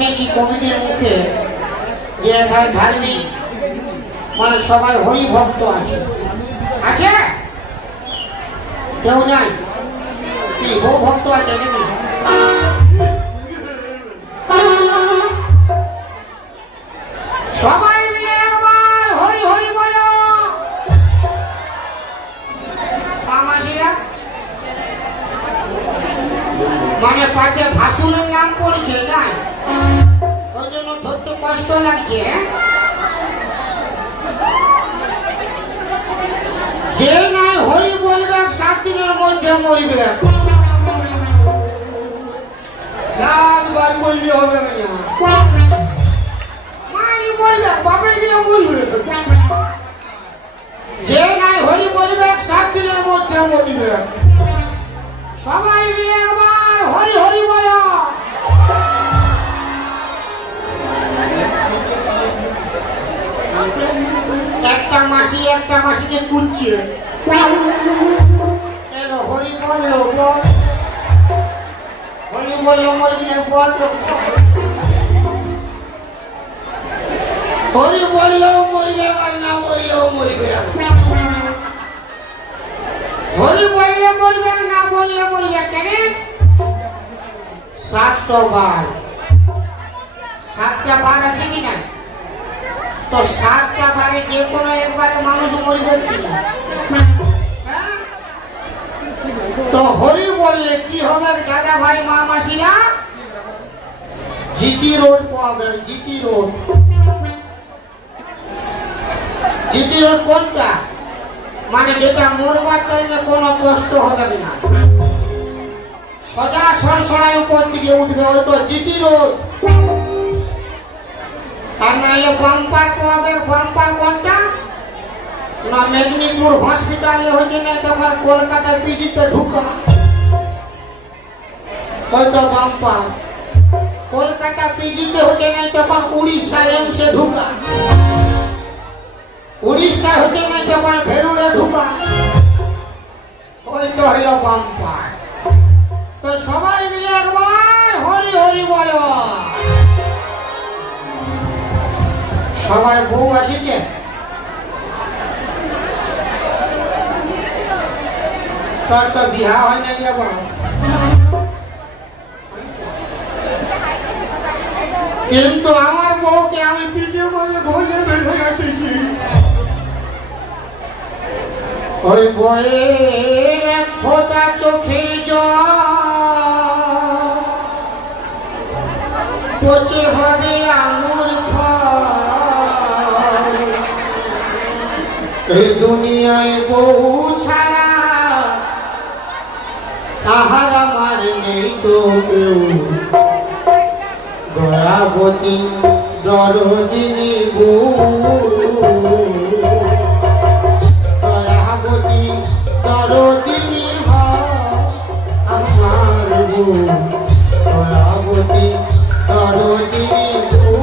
শুনেছি কমিটির মুখে যে এখানে ধার্মিক মানে সবাই হরি ভক্ত আছে, আছে কেউ নাই কি বউ ভক্ত আছে নাকি? সবাই মিলে একবার হরি হরি বলো। মামাসিরা মানে পাছে ভাসুরের নাম পড়ছে না, ওই জন্য ধরতে কষ্ট লাগছে। যে নাই হরি বলবে 7 দিনের মধ্যে মরবে, একবার বললে হবে না, মাই বলবে বাপের গিয়ে বলবে। যে নাই হরি বলবে 7 দিনের মধ্যে মরবে। সবাই মিলে একবার হরি হরি বলো। একটা মাসিকে কুচ্ছে এলো হরি বললো, হরি বললো মরবে বললো, হরি বললেও মরবে আর না বললেও মরবে, হরি বললে মরবে না বললে মরবে। কেন 7টা বার, 7টা বার আছে কিনা? তো 7টা বারে যে কোনো একবার মানুষ মরবে কিনা? তো হরি বললে কি হবে দাদা ভাই মা মাসিরা? জিটি রোড পাবেন। জিটি রোড, জিটি রোড কোনটা? মানে যেটা মরবার টাইমে কোনো কষ্ট হবে না, সোজা সরসরাই উপর দিকে উঠবে, ওই তো জিটি রোড। আর নাহলে বাম্পার পাবে। বাম্পার কোনটা? না মেদিনীপুর হসপিটালে হয়েছে না তখন কলকাতার পিজিতে ঢুকা, ওই তো বাম্পার। কলকাতা পিজিতে হচ্ছে না তখন উড়িষ্যা এমসে ঢুকা, উড়িষ্যা হচ্ছে না তখন ভেরুড়ে ঢুকা, ওই তো হইল বাম্পার। তো সবাই মিলে একবার হরি হরি বলো। সবার বউ আসছে? তোর তো বিহা হয় নাই যাব। কিন্তু আমার বউকে আমি পিঠে বলে ঘরে বেঁধে গেছি। ওই বইয়ের এক ফোঁটা চোখের জল পচে হবে আঙুর ফল। এই দুনিয়ায় বউ ছাড়া তাহার আমার নেই তো কেউ। দয়াবতী দরদিনী বউ, দয়াবতী দরদিনী আমার বউ, দয়াবতী দরদিনী বউ।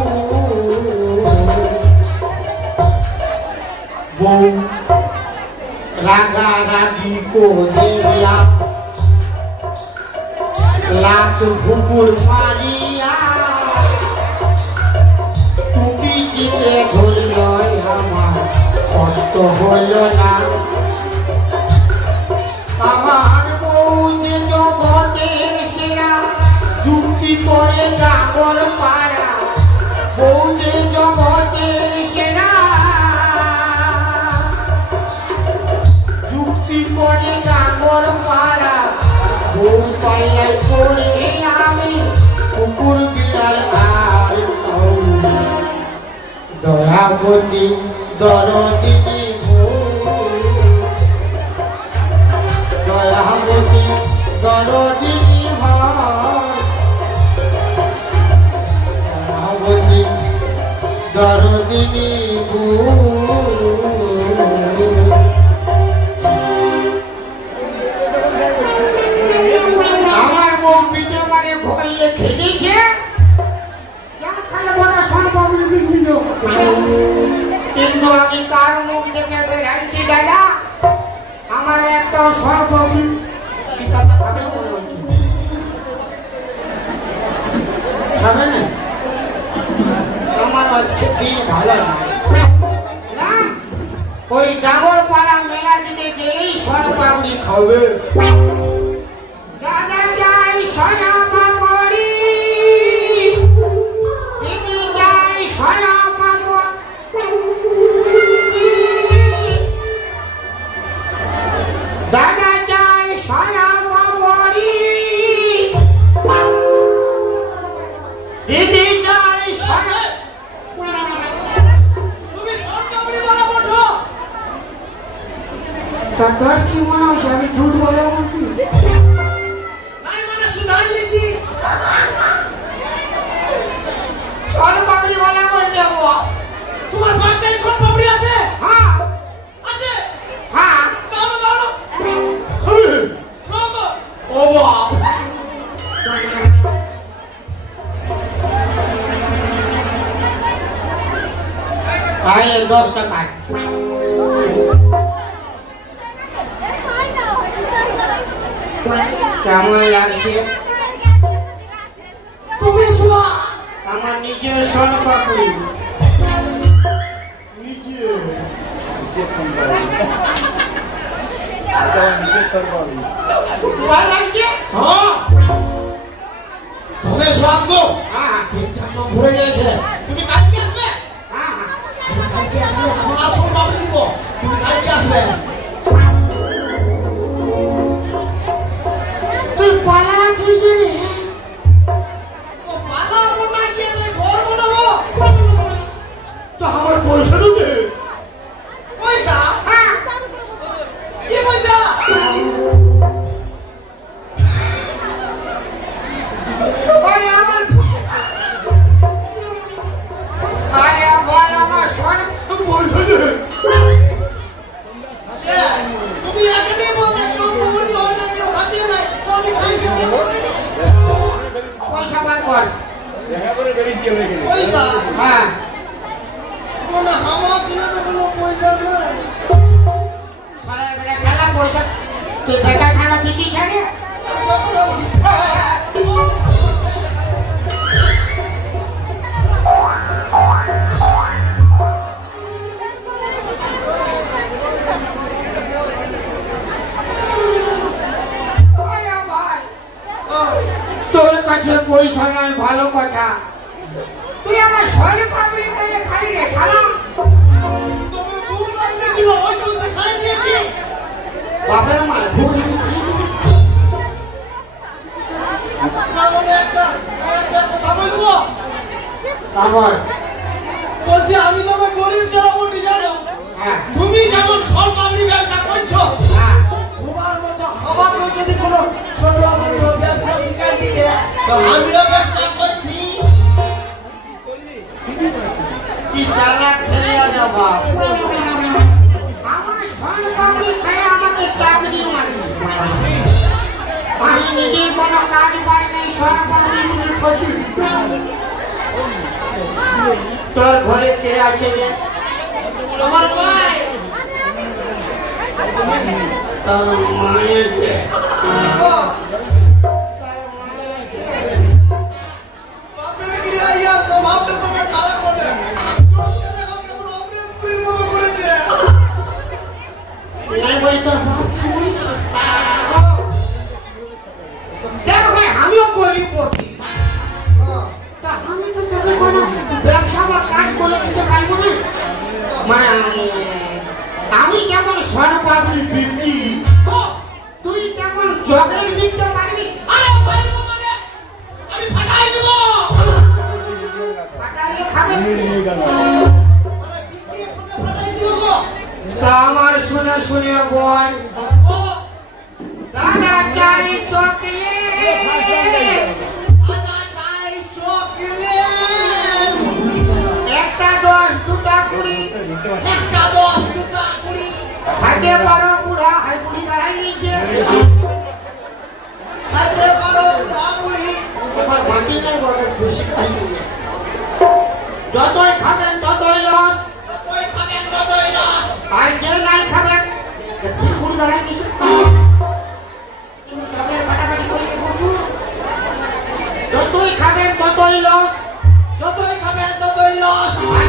রাগারাগি করিয়া লাখ ভুকুর মারিয়া টুপি চিপে ধরল আমার, কষ্ট হইল না। আমার বউ যে জগতের সেরা, যুক্তি করে ডাগর পাড়া। বউ যে জগতের সেরা, যুক্তি করে ডাগর পাড়া। বউ পাল্লাই করে আমি কুকুর বিড়াল আর কাউ। দয়াবতী দরদিনী বউ, দয়াবতী দরদিনী দয়াবতী দরদিনী বউ। আমার বউ পিঠে মানে ঘরে খেয়েছে, কিন্তু আমি কার মুখ দেখে বেড়াচ্ছি দাদা? আমার একটা সর্বমি খাবে না, দিন ভালো না ওই ডাবর পাড়া মেলা দিতে গেলেই সোনা পাপড়ি খাবে দাদা যাই সোনা পাপড়ি দিদি যাই সোনা পাপড় দাদা যাই সোনা পাপড়ি দিদি যাই সোনা তোর কি মনে হচ্ছে আমি দুধ বলা বলবি নাই মানে সুধাই লিছি সোন পাপড়ি বলা বল দেব তোমার বাসায় সোন পাপড়ি আছে হ্যাঁ আছে হ্যাঁ দাও দাও খাবো ও বাপ আয় 10 টাকা কেমন লাগছে তুমি শুনো আমার নিজের সোন পাপড়ি নিজে ভালো লাগছে হ্যাঁ তুমি স্বাদ গো হ্যাঁ পেটটা তো ভরে গেছে তুমি কালকে আসবে হ্যাঁ কালকে আসলে আমার সোন পাপড়ি দিব তুমি কালকে আসবে তুই পালা আছিস যে রে তো পালা মোনা গিয়ে তুই ঘর বানাবো তো আমার পয়সা দে পয়সা হ্যাঁ কি পয়সা আরে আমার আরে ভাই আমার সোন পয়সা দে তুমি এখনই বলে কেউ বলি হয় না কেউ কাছে নাই তো আমি খাই কেউ বলি পয়সা বার কর পয়সা হ্যাঁ মানে আমার দিনে তো কোনো পয়সা নাই সারা বেটা খেলা পয়সা তুই বেটা খানা দিতি ছাড়ে আমি বাবা যাবো আরে ভাই তোর কাছে পয়সা নাই ভালো কথা তুই আমার সোন পাপড়ি করে খালি রে খালা তুমি ভুল লাগলে দিল ওই চলতে খাই দিয়েছি বাপের মাল ভুল লাগি খাই দিবি। না মানে একটা কথা বলবো আমার বলছি আমি তবে গরিব ছাড়া বটি জানো হ্যাঁ তুমি যেমন সব পাবলি ব্যবসা করছো হ্যাঁ তোমার মতো আমাকেও যদি কোনো ছোট মোটো ব্যবসা শিখাই দিতে তো আমিও ব্যবসা করছি কি চালাক ছেলে রে বাপ আমার সোন পাপড়ি খাই আমাকে চাকরি মারি আমি নিজেই কোনো কাজ পাই নাই সোন পাপড়ি গুলি খুঁজি তোর ঘরে কে আছে রে আমার মায় তোর মায়ের কে বাপের গিরা ইয়া স্বভাবটা তুমি খারাপ করে চোখে দেখো কেমন অমরেশ পুরীর মতো করে দিয়ে নাই বলি তোর বাপ কি বলছে দেখ ভাই আমিও গরিব বটি তা আমি তো তোকে কোনো ব্যবসা বা কাজ করে দিতে পারবো না মানে আমি যেমন সোন পাপড়ি বিকছি তুই তেমন চকলেট বিকতে পারবি আরে পারবো মানে আমি ফাটাই দেব ফাটাইলে খাবে আরে বিক্রি করে ফাটাই দেব গো তা আমার শুনে শুনে বল ও দাদা চাই চকলেট আদা চাই চকলেট একটা 10 দুটা 20 একটা 10 দুটা 20 খাইতে পারো বুড়া হাই বুড়ি দাঁড়াই নিয়েছে খাইতে পারো বুড়া বুড়ি এবার বাকি নেই বড় খুশি খাইছে যতই খাবেন ততই লস যতই খাবেন ততই লস আর যে নাই খাবেন ঠিক বুড়ি দাঁড়াই নিয়েছে তুমি চকলেট ফাটাফাটি করে বসু যতই খাবেন ততই লস যতই খাবেন ততই লস আর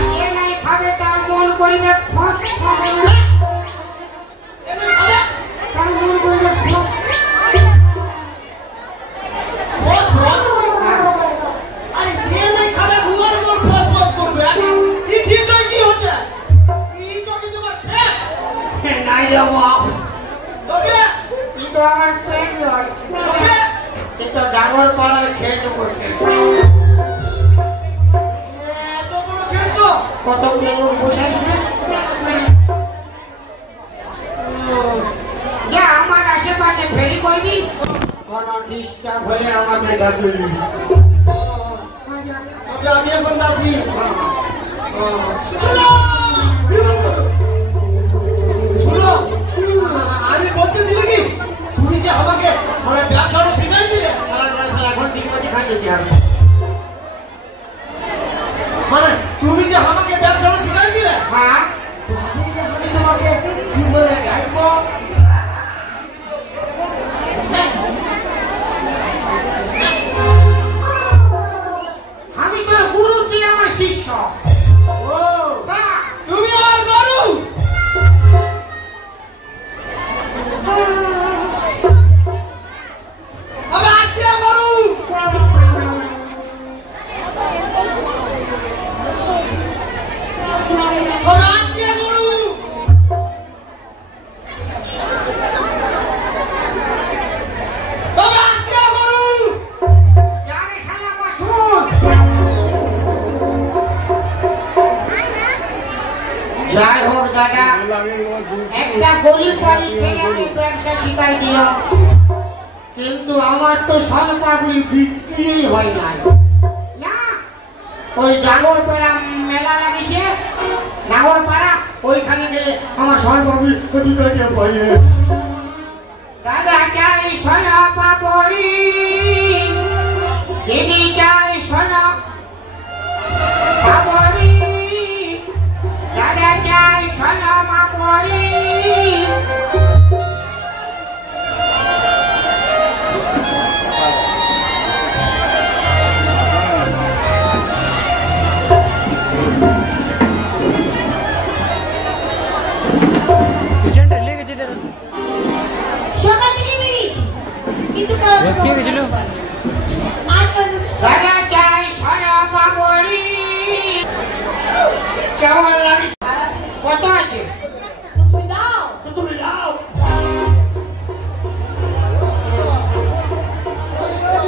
কতগুলো লোক বসে আছে না? যা আমার আশেপাশে ফেরি করবি, কোনো ডিস্টার্ব হলে আমাকে ডাকবি। আমি এখন আসি। শুনো, আমি বলতে দিলে কি তুমি যে আমাকে মানে ব্যবসাটা শেখাই দিলে, এখন দিকে খাই যেতে হবে। মানে তুমি যে আমাকে ব্যবসাটা শেখাই দিলে, হ্যাঁ আমি তোমাকে কি বলে ডাকবো? আমি তোর গুরু, তুই আমার শিষ্য। ও তুমি আমার গুরু। আমি আসছি গুরু। আমি আসছি গুরু। আমি আসছি গুরু। যারে শালা বাছুর। যাই হোক দাদা, একটা গরিব বাড়ির ছেলে ব্যবসা শিখাই দিল, কিন্তু আমার তো স্বল্পাগুলি বিক্রি হয় নাই না। ওই ডাঙ্গরপাড়া মেলা লাগিয়েছে, ডাঙ্গরপাড়া, ওইখানে গেলে আমার স্বল্পাগুলি বিক্রি হয়। দাদা চাই সোনা পাপড়ি, দিদি চাই সোনা পাপড়ি, দাদা চাই সোনা পাপড়ি। সকাল থেকে বেরিয়েছি কিন্তু দাদা চাই সোনা পাপড়ি। কেমন লাগে? কত আছে? তুমি দাও। তুমি দাও।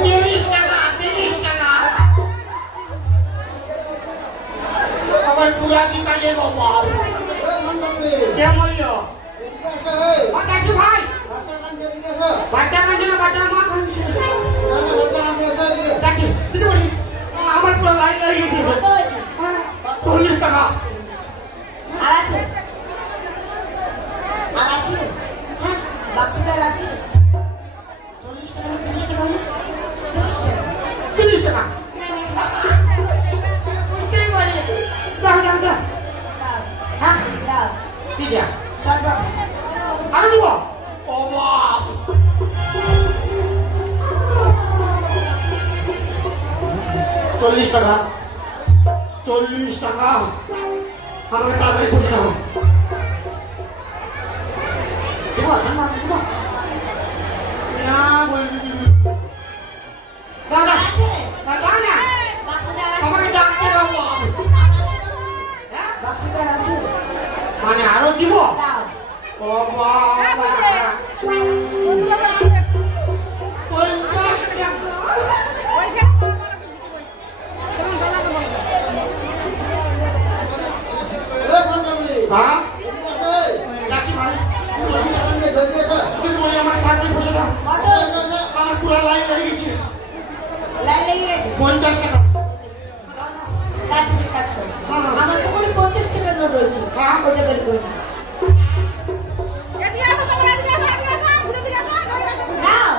30 টাকা, 30 টাকা। আমার পুরা বিকালে বাবা কেমন আছে ভাই? বাচ্চা কাঁদছে না, বাচ্চার মা কাঁদছে। কাছে দিতে বলি, আমার পুরো লাইন লাগিয়ে দিয়েছে। কত হয়েছে? 40 টাকা। আর আছে? আর আছে? হ্যাঁ, বাক্সটার আছে? 40 টাকা, 30 টাকা হলো? 30 টাকা। 30 টাকা। বুঝতেই পারি। দাও, দাও, দাও। দাও, হ্যাঁ, দাও। কি দিয়া? সরবরাহ। আরো দিব? ও বাপ! 40 টাকা। 40 টাকা। আমাকে তাড়াতাড়ি খুঁজে দাও। দিব, সম্মান দিব। না বলবি। দাদা, আর আছে? দাদা না। বাক্সটার আছে? আমাকে ডাকতে দাও বাপ। হ্যাঁ? বাক্সটার আছে? মানে আরো দিব? দাও। ও বাবা! 50 টাকা। হ্যাঁ? যাচ্ছি ভাই। কিন্তু বলি আমার কার্ডে বসে দাও। কত? আমার পুরো লাইন লাগিয়েছে। লাইন লেগে গেছে। 50 টাকা। কাজ করে কাজ করো। আমার পুকুরে 50 টাকার নোট রয়েছে। হ্যাঁ। ওটা বের করে নাও। নাও।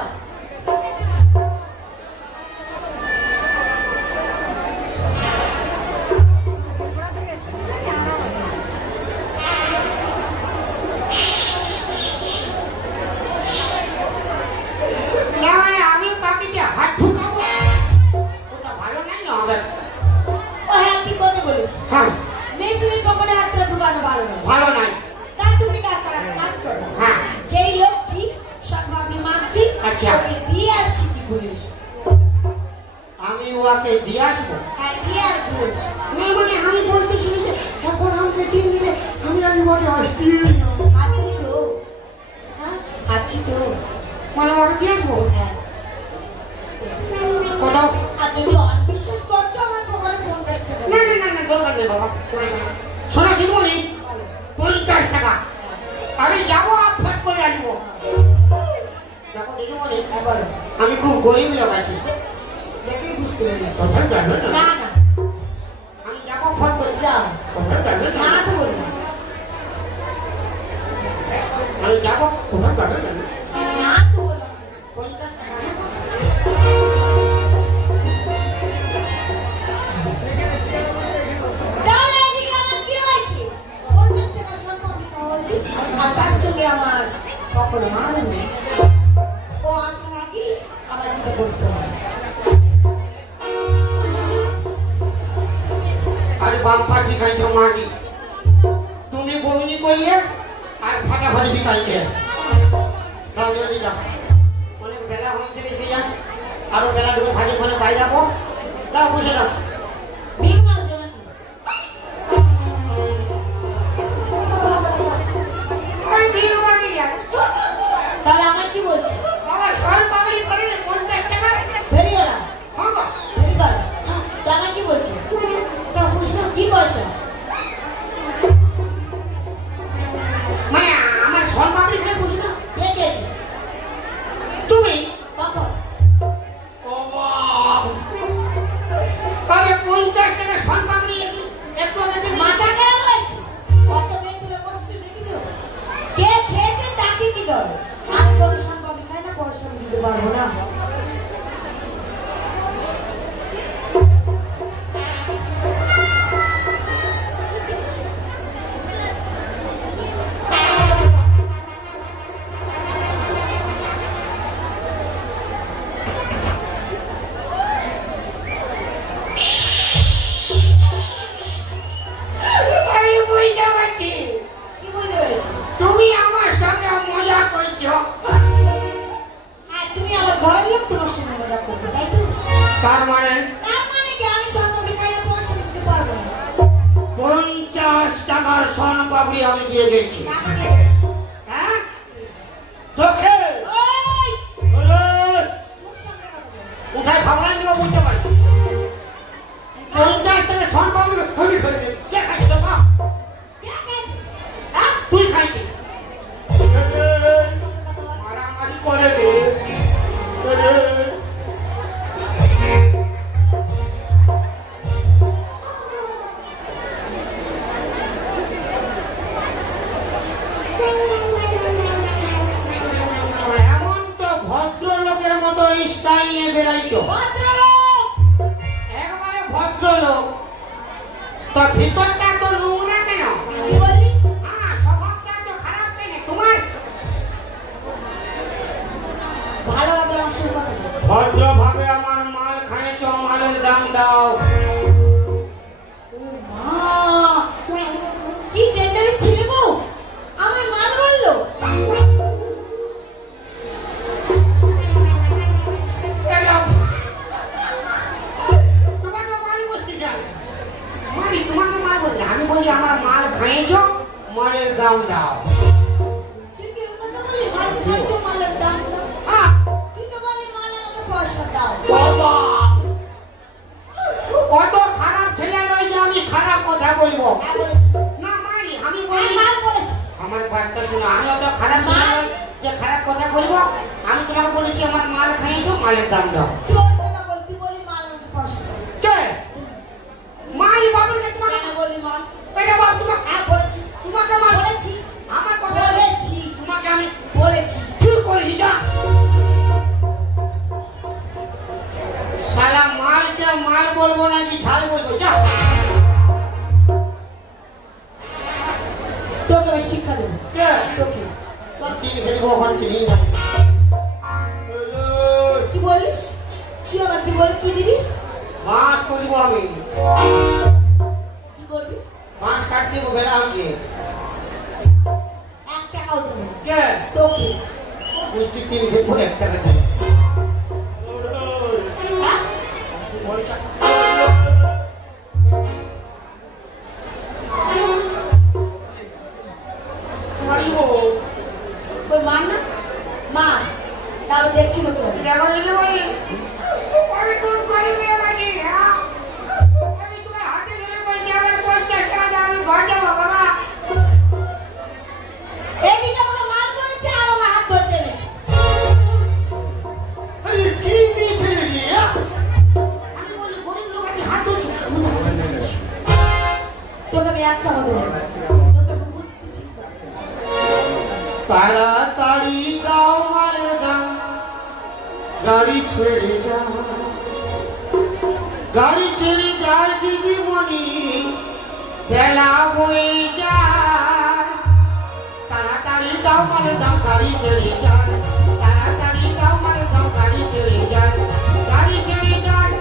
না মানে আমি পাখিতে হাত ঢুকাবো, ওটা ভালো নাই না হবে। ও হ্যাঁ, ঠিক কথা বলেছি। হ্যাঁ, মেয়ে পকেটে হাতটা ঢুকানো ভালো না। ভালো নাই। তা তুমি কাজ করো। হ্যাঁ। যেই লোকটি সর্বাগ্নি মাগছি, আচ্ছা। ওকে দিয়ে আসছি কি বলিস? আমি ওকে দিয়ে আসবো। হ্যাঁ, দিয়ে আর বলিস। না মানে আমি বলতেছি যে এখন আমাকে দিয়ে দিলে আমি বলে আসছি। খাচ্ছি তো। হ্যাঁ, খাচ্ছি তো। মানে ওকে দিয়ে আসবো। হ্যাঁ। কত? আর যদি অবিশ্বাস করছো আমার পকেটে 50 টাকা। না না না না দরকার নেই বাবা শোনা দিদিমণি 50 টাকা আমি যাবো আর ফট করে আসবো দেখো দিদিমণি আমি খুব গরিব লোক আছি দেখেই বুঝতে পেরেছি কোথায় যাবে না না না আমি যাবো ফট করে যাও কোথায় যাবে না না তো বলি না আমি যাবো কোথায় যাবে না না তো বলো 50 টাকা তাহলে এদিকে আমার কি হয়েছে 50 টাকা সম্পর্ক হয়েছে আর তার সঙ্গে আমার কখনো মান হয়েছে ও আসার আগে আমার এটা করতে হবে আরে বাম্পার বিকাইছো মাগি তুমি বউনি করলে আর ফাটাফাটি বিকাইছে দাও জলদি দাও অনেক বেলা হয়েছে বেশি যান আরো বেলা ডুবে ভাজি করে পাই যাবো দাও বসে দাও বিগ মাল দেবেন ওই বিয়ে বাড়ি যান তাহলে আমার কি বলছে বাবা সর পাগলি করে 50 টাকা বেরিয়ে গেলাম হ্যাঁ গো। বেরিয়ে গেল তো আমার কি বলছে তা বুঝলো কি পয়সা মানে আমার সর পাগলি খাই বুঝি না কে গেছে তুমি কখন ও বাপ তাহলে 50 টাকা সর পাগলি একটু আগে দিন মাথা খারাপ হয়েছে কত মেয়ে চলে বসছে দেখেছো কে খেয়েছে তাকে কি দর আমি কোনো সম্ভব খাই না পয়সা আমি দিতে পারবো না আমি বুঝতে পারছি কি বুঝতে পেরেছি তুমি আমার সঙ্গে মজা করছো হ্যাঁ তুমি আমার ঘরের লোক তোমার সঙ্গে মজা করবে তাই তো তার মানে তার মানে কি আমি সম্ভব খাই না পয়সা দিতে পারবো না 50 টাকার সোন পাপড়ি আমি দিয়ে গেছি টাকা কে দেবে? হ্যাঁ তোকে ওই! বলে, মুখ সামনে কথা বলো। উঠায় ভাবলাম দিব বুঝতে পারছি 50 টাকা সোন পাপড়ি আমি খাইছি কে খাইছে তো মা কে খেয়েছে? হ্যাঁ? তুই খাইছি সামনে কথা বলো। মারামারি করে রে এমন তো ভদ্রলোকের মতো স্টাইল নিয়ে বেড়াইছো ভদ্রলোক! একবারে ভদ্রলোক তো ভিতরটা তো নোংরা কেন কি বললি? হ্যাঁ স্বভাবটা তো খারাপ কেন তোমার ভালোভাবে আমার সঙ্গে কথা বলো। ভদ্রভাবে আমার মাল খাইছো মালের দাম দাও ও মা! কি টেন্ডারে ছিলে গো? আমার মাল বললো? তোমাকে মাল বলতে যাই মারি তোমাকে মাল বলতে আমি বলি আমার মাল খাইছো মালের দাম দাও তুই কি ও কথা বললি? মাল খাচ্ছো, মালের দাম দাও। হ্যাঁ তুই তো বললি মাল আমাকে পয়সা দাও। বাবা কত খারাপ ছেলে নয় যে আমি খারাপ কথা বলবো হ্যাঁ বলেছিস। না মারি আমি হ্যাঁ, বলি মাল বলেছিস। আমার বার্তা শুনে আমি অত খারাপ ছেলে নই যে খারাপ কথা বলবো আমি তোমাকে বলেছি আমার মাল খাইছো মালের দাম দাও তুই ওই কথা বল, তুই বললি মাল আমাকে পয়সা দাও। কে মারি বাবুকে তোমাকে কেন বললি মাল? এটা বাবু তোমাকে হ্যাঁ বলেছিস। তোমাকে মাল বলেছিস। আমার কথা বলেছিস। তোমাকে আমি বলেছিস। শুরু করেছি যা শালা মালকে মাল বলবো নাকি ঝাল বলবো যা তোকে আমি শিক্ষা দেবো। কে তোকে। তোর তিন ফেলবো ওখানে চিনি না কি বলিস? তুই আমাকে কি বলি কি দিবি? বাঁশ করবো আমি কি করবি? বাঁশ কাটতে বেলা হচ্ছে 1 টাকাও দেবো না। কে তোকে। মিষ্টি তিন ফেলবো 1 টাকা দেবো হ্যাঁ? পয়সা মারবো কই মার না? মার। তারপর দেখছি না তোর। দেবালি দেবালি আমি কোন গরিব দেবালি হ্যাঁ আমি তোমার হাতে ধরে বলছি আমার তোকে আমি একটা হতে বলবো, তোকে বুঝতে শিখতে হবে। তাড়াতাড়ি দাও মারে দাও, গাড়ি ছেড়ে যা, গাড়ি ছেড়ে যায় দিদিমণি, বেলা বয়ে যায়। তাড়াতাড়ি দাও মারে দাও, গাড়ি ছেড়ে যায়, তাড়াতাড়ি দাও মারে দাও, গাড়ি ছেড়ে যায়, গাড়ি ছেড়ে যায়,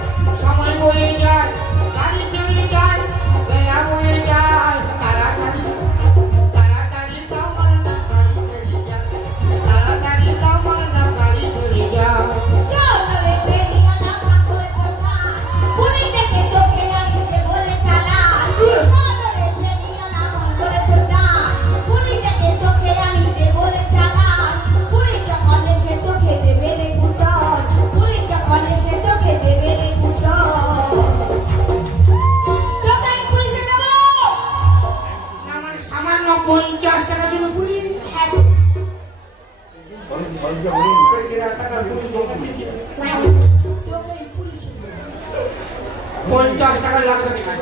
সময় বয়ে যায়, গাড়ি ছেড়ে যায়, বেলা বয়ে যায়। তাড়াতাড়ি তাড়াতাড়ি দাও মারে দাও, গাড়ি ছেড়ে যায়, তাড়াতাড়ি দাও মারে দাও, গাড়ি ছেড়ে যায়। শহরে বেরিয়ালা ভাঙরে তোমরা, পুলিশ ডেকে তোকে আমি দেবরে চালান। শহরে বেরিয়ালা ভাঙরে তোমরা, পুলিশ ডেকে তোকে আমি দেবরে চালান। পুলিশ যখন এসে তোকে দেবে রে কুতর, পুলিশ যখন এসে তোকে দেবে রে কুতর। তোকে আমি পুলিশে দেবো। না মানে সামান্য 50 টাকা জন্য পুলিশ? হ্যাঁ, তোকে আমি পুলিশে দেবো। 50 টাকা লাগবে কিনা?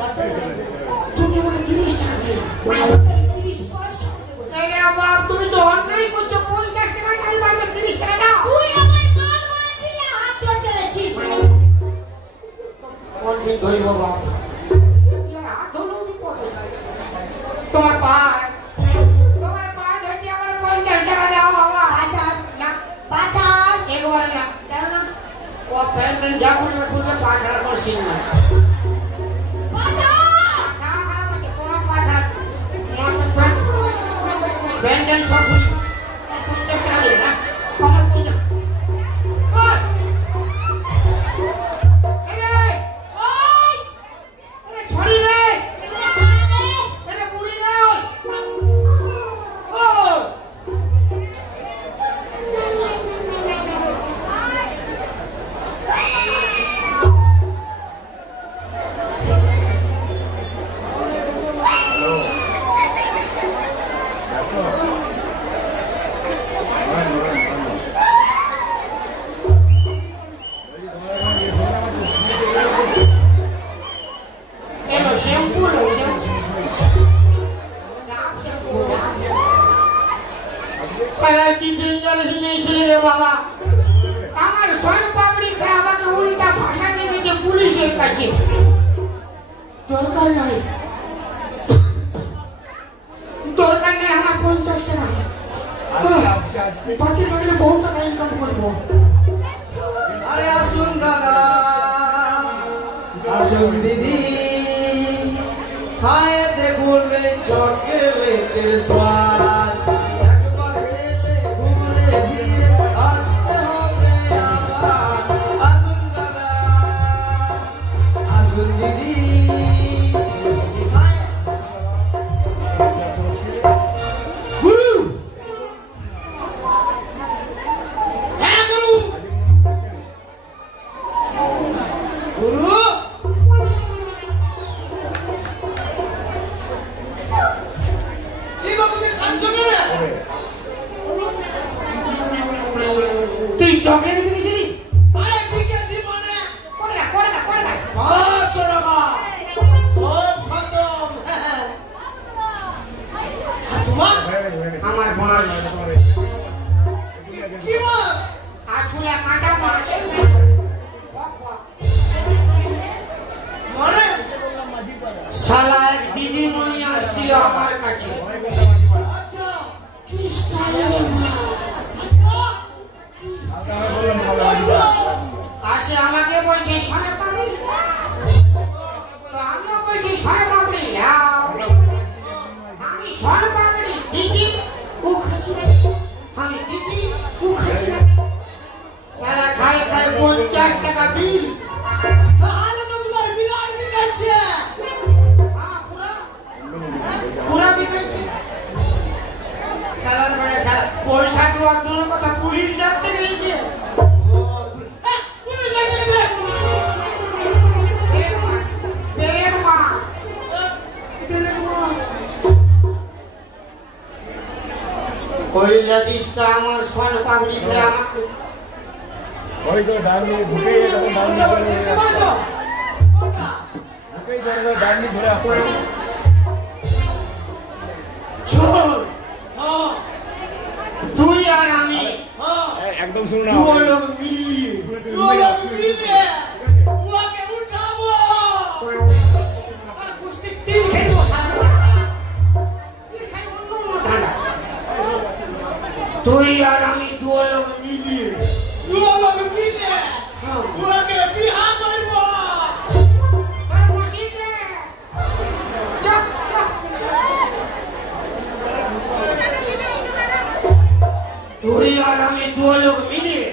তুমি আমাকে 30 টাকা দিও। তোকে আমি 30 পয়সা দেবো। এই রে বাপ, তুমি তো অন্যায় করছো। 50 টাকা নাই পারবে, 30 টাকা দাও। তুই আমার মাল মারছিস, হাত ধরতে রেছিস। কোন দিন ধরিব বাপ? ইয়ার হাত ধরলেও বিপদ হয়ে যায়। তোমার পায়ে ধরছি, আমার 50 টাকা দাও বাবা। বাজার না, বাজার একবার না। জানো না ও প্যান্ডেল যা খুলবে খুলবে, পা ছাড়া কোনো সিন নাই। বাজার না খারাপ আছে, তোমার পা ছাড়া প্যান্ডেল সব খুলবে। 50 টাকা দেবে না? আমার 50। ওই! এই রে! ওই এরে ছড়ি রে! এগুলো ছাড়া দে। এরে বুড়ি রে! ওই! এলো শ্যাম্পু লো, শ্যাম্পু। সারা কি ডেঞ্জারাস মেয়ে ছেলে রে বাবা। আমার সোন পাপড়ি খেয়ে আমাকে উল্টা ভাষা দিয়েছে পুলিশের কাছে। দরকার নাই, দরকার নেই আমার 50 টাকা। বাকি থাকলে বহু টাকা ইনকাম করবো। আরে আসুন দাদা, আসুন দিদি, খায় দেখুন এই চকলেটের স্বাদ। একবার খেলে ঘুরে ফিরে আসতে হবে আবার। আসুন দাদা, আসুন দিদি, খায়। গুরু, হ্যাঁ গুরু, গুরু। কি গো তুমি কাঁদছো কেন? তুই চকলেট বিকেছিলি? আরে বিকেছি মানে করে না, করে না, করে না। 500 টাকা সব খতম। আর তোমার আমার মাছ কি মাছ? আছুলা কাটা মাছ। বক বক। মানে শালা এক দিদিমণি আসছিল আমার কাছে। আচ্ছা কি স্টাইলে মাছ। আচ্ছা আচ্ছা আসে আমাকে বলছে সরে পাবড়ি, তো আমিও বলছি সরে পাবড়ি লাও। আমি সরে পাবড়ি দিছি, ও খাচ্ছি, আমি দিছি, ও খাচ্ছি। সারা খায় খায় 50 টাকা বিল। তাহলে তো তোমার বিরাট বিকাচ্ছে। হ্যাঁ, পুরা বিকাইছে। সালার মানে সালা পয়সা দেওয়ার জন্য কথা পুলিশ যাচ্ছে নেই গিয়ে। পুলিশ যাচ্ছে রে। বেরেক মা, বেরেক মা, বেরেক মা। ওই লেডিসটা আমার সোন পাবড়ি খেয়ে আমাকে ওই তো ডান্ডি ঢুকে যখন ডান্ডি কোনটা বলে দেখতে পাচ্ছো? কোনটা? ঢুকেই ধরে ডান্ডি ধরে আসতে শোন, হ্যাঁ তুই আর আমি হ্যাঁ একদম শুনুন না। দু লোক মিলিয়ে ওরা মিলে ওকে উঠাবো আর কুস্তি তিল খেলবো সারা তুই আর আমি দু লোক মিলিয়ে ওরা মিলে ওকে বিহা করবো তুই আর আমি দু লোক মিলিয়ে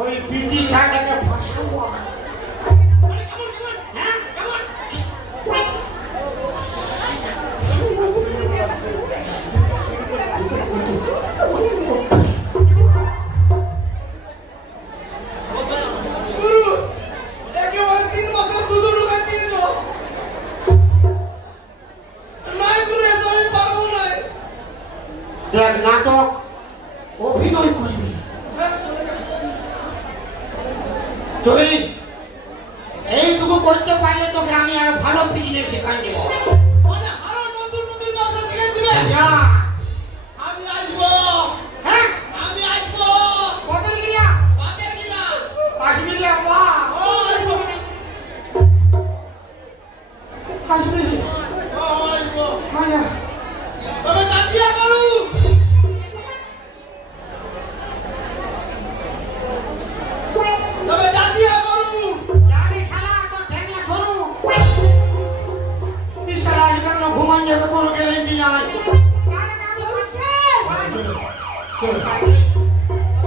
ওই বিটি ছাটাকে ফাঁসাবো। হ্যাঁ গুরু একেবারে 3 মাসের দুধ ঢুকাই দিয়ে দাও নাই গুরু এসব আমি পারবো না দেখ নাটক অভিনয় করবি তুই এইটুকু করতে পারলে তোকে আমি আরো ভালো বিজনেস শেখাই দেবো। মানে আরো নতুন নতুন ব্যবসা শিখিয়ে দিবে যা। আমি আসবো হ্যাঁ আমি আসবো কবে গিয়া বাপের কিনা আসবি রে বাবা ও আসবো আসবি ও আসবো আয়া তবে যাচ্ছিয়া করু তবে যাচ্ছিয়া করু যারে শালা তোর ঠেকলা সরু তুই শালা আসবে না ঘুমান যাবে কোনো গ্যারেন্টি নাই। চল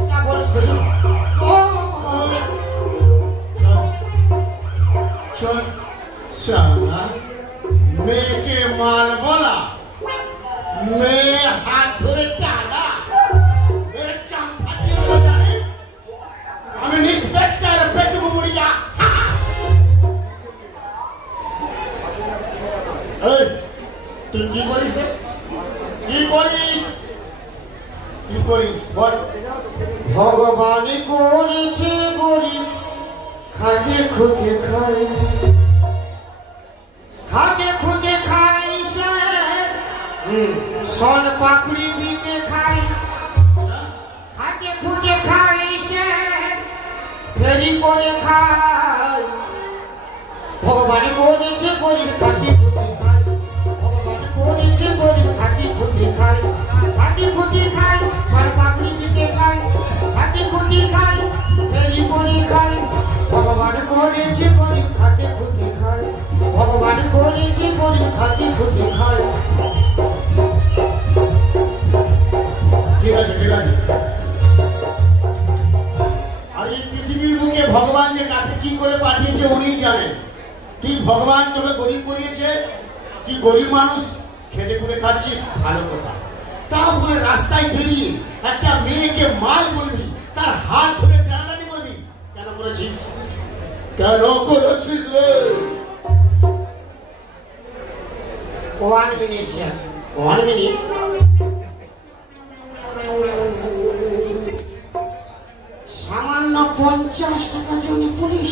যা বল ও चल साला मेरे के माल बोला मैं हाथ धरे चाला मेरे चांपाती हो जाने हमें निस्बत कर पेट को मुड़िया ए तू की करिस रे की करिस बोल ভগবান করেছে গরিব খাটে খুঁটে খাই খাটে খুঁটে খাই সে সল পাকুড়ি বিকে খাই খাটে খুঁটে খাই সে ফেরি করে খাই ভগবান করেছে গরিব খাটে খুঁটে খাই ভগবান করেছে গরিব খাটে খুঁটে খাই খাটে খুঁটে খাই সল পাকুড়ি বিকে খাই খাটে খুঁটে খাই ফেরি করে খাই ভগবান করেছে গরিব খাটে খুঁটে খাই ভগবান করেছে গরিব খাটে খুঁটে খাই। ঠিক আছে আর এই পৃথিবীর বুকে ভগবান যে কাকে কি করে পাঠিয়েছে উনি জানেন তুই ভগবান তোকে গরিব করিয়েছে তুই গরিব মানুষ খেটে খুঁড়ে খাচ্ছিস ভালো কথা তারপরে রাস্তায় বেরিয়ে একটা মেয়েকে মাল বলবি তার হাত ধরে টানাটানি করবি কেন করেছিস রে 1 minute sir 1 মিনিট সামান্য 50 টাকা জন্য পুলিশ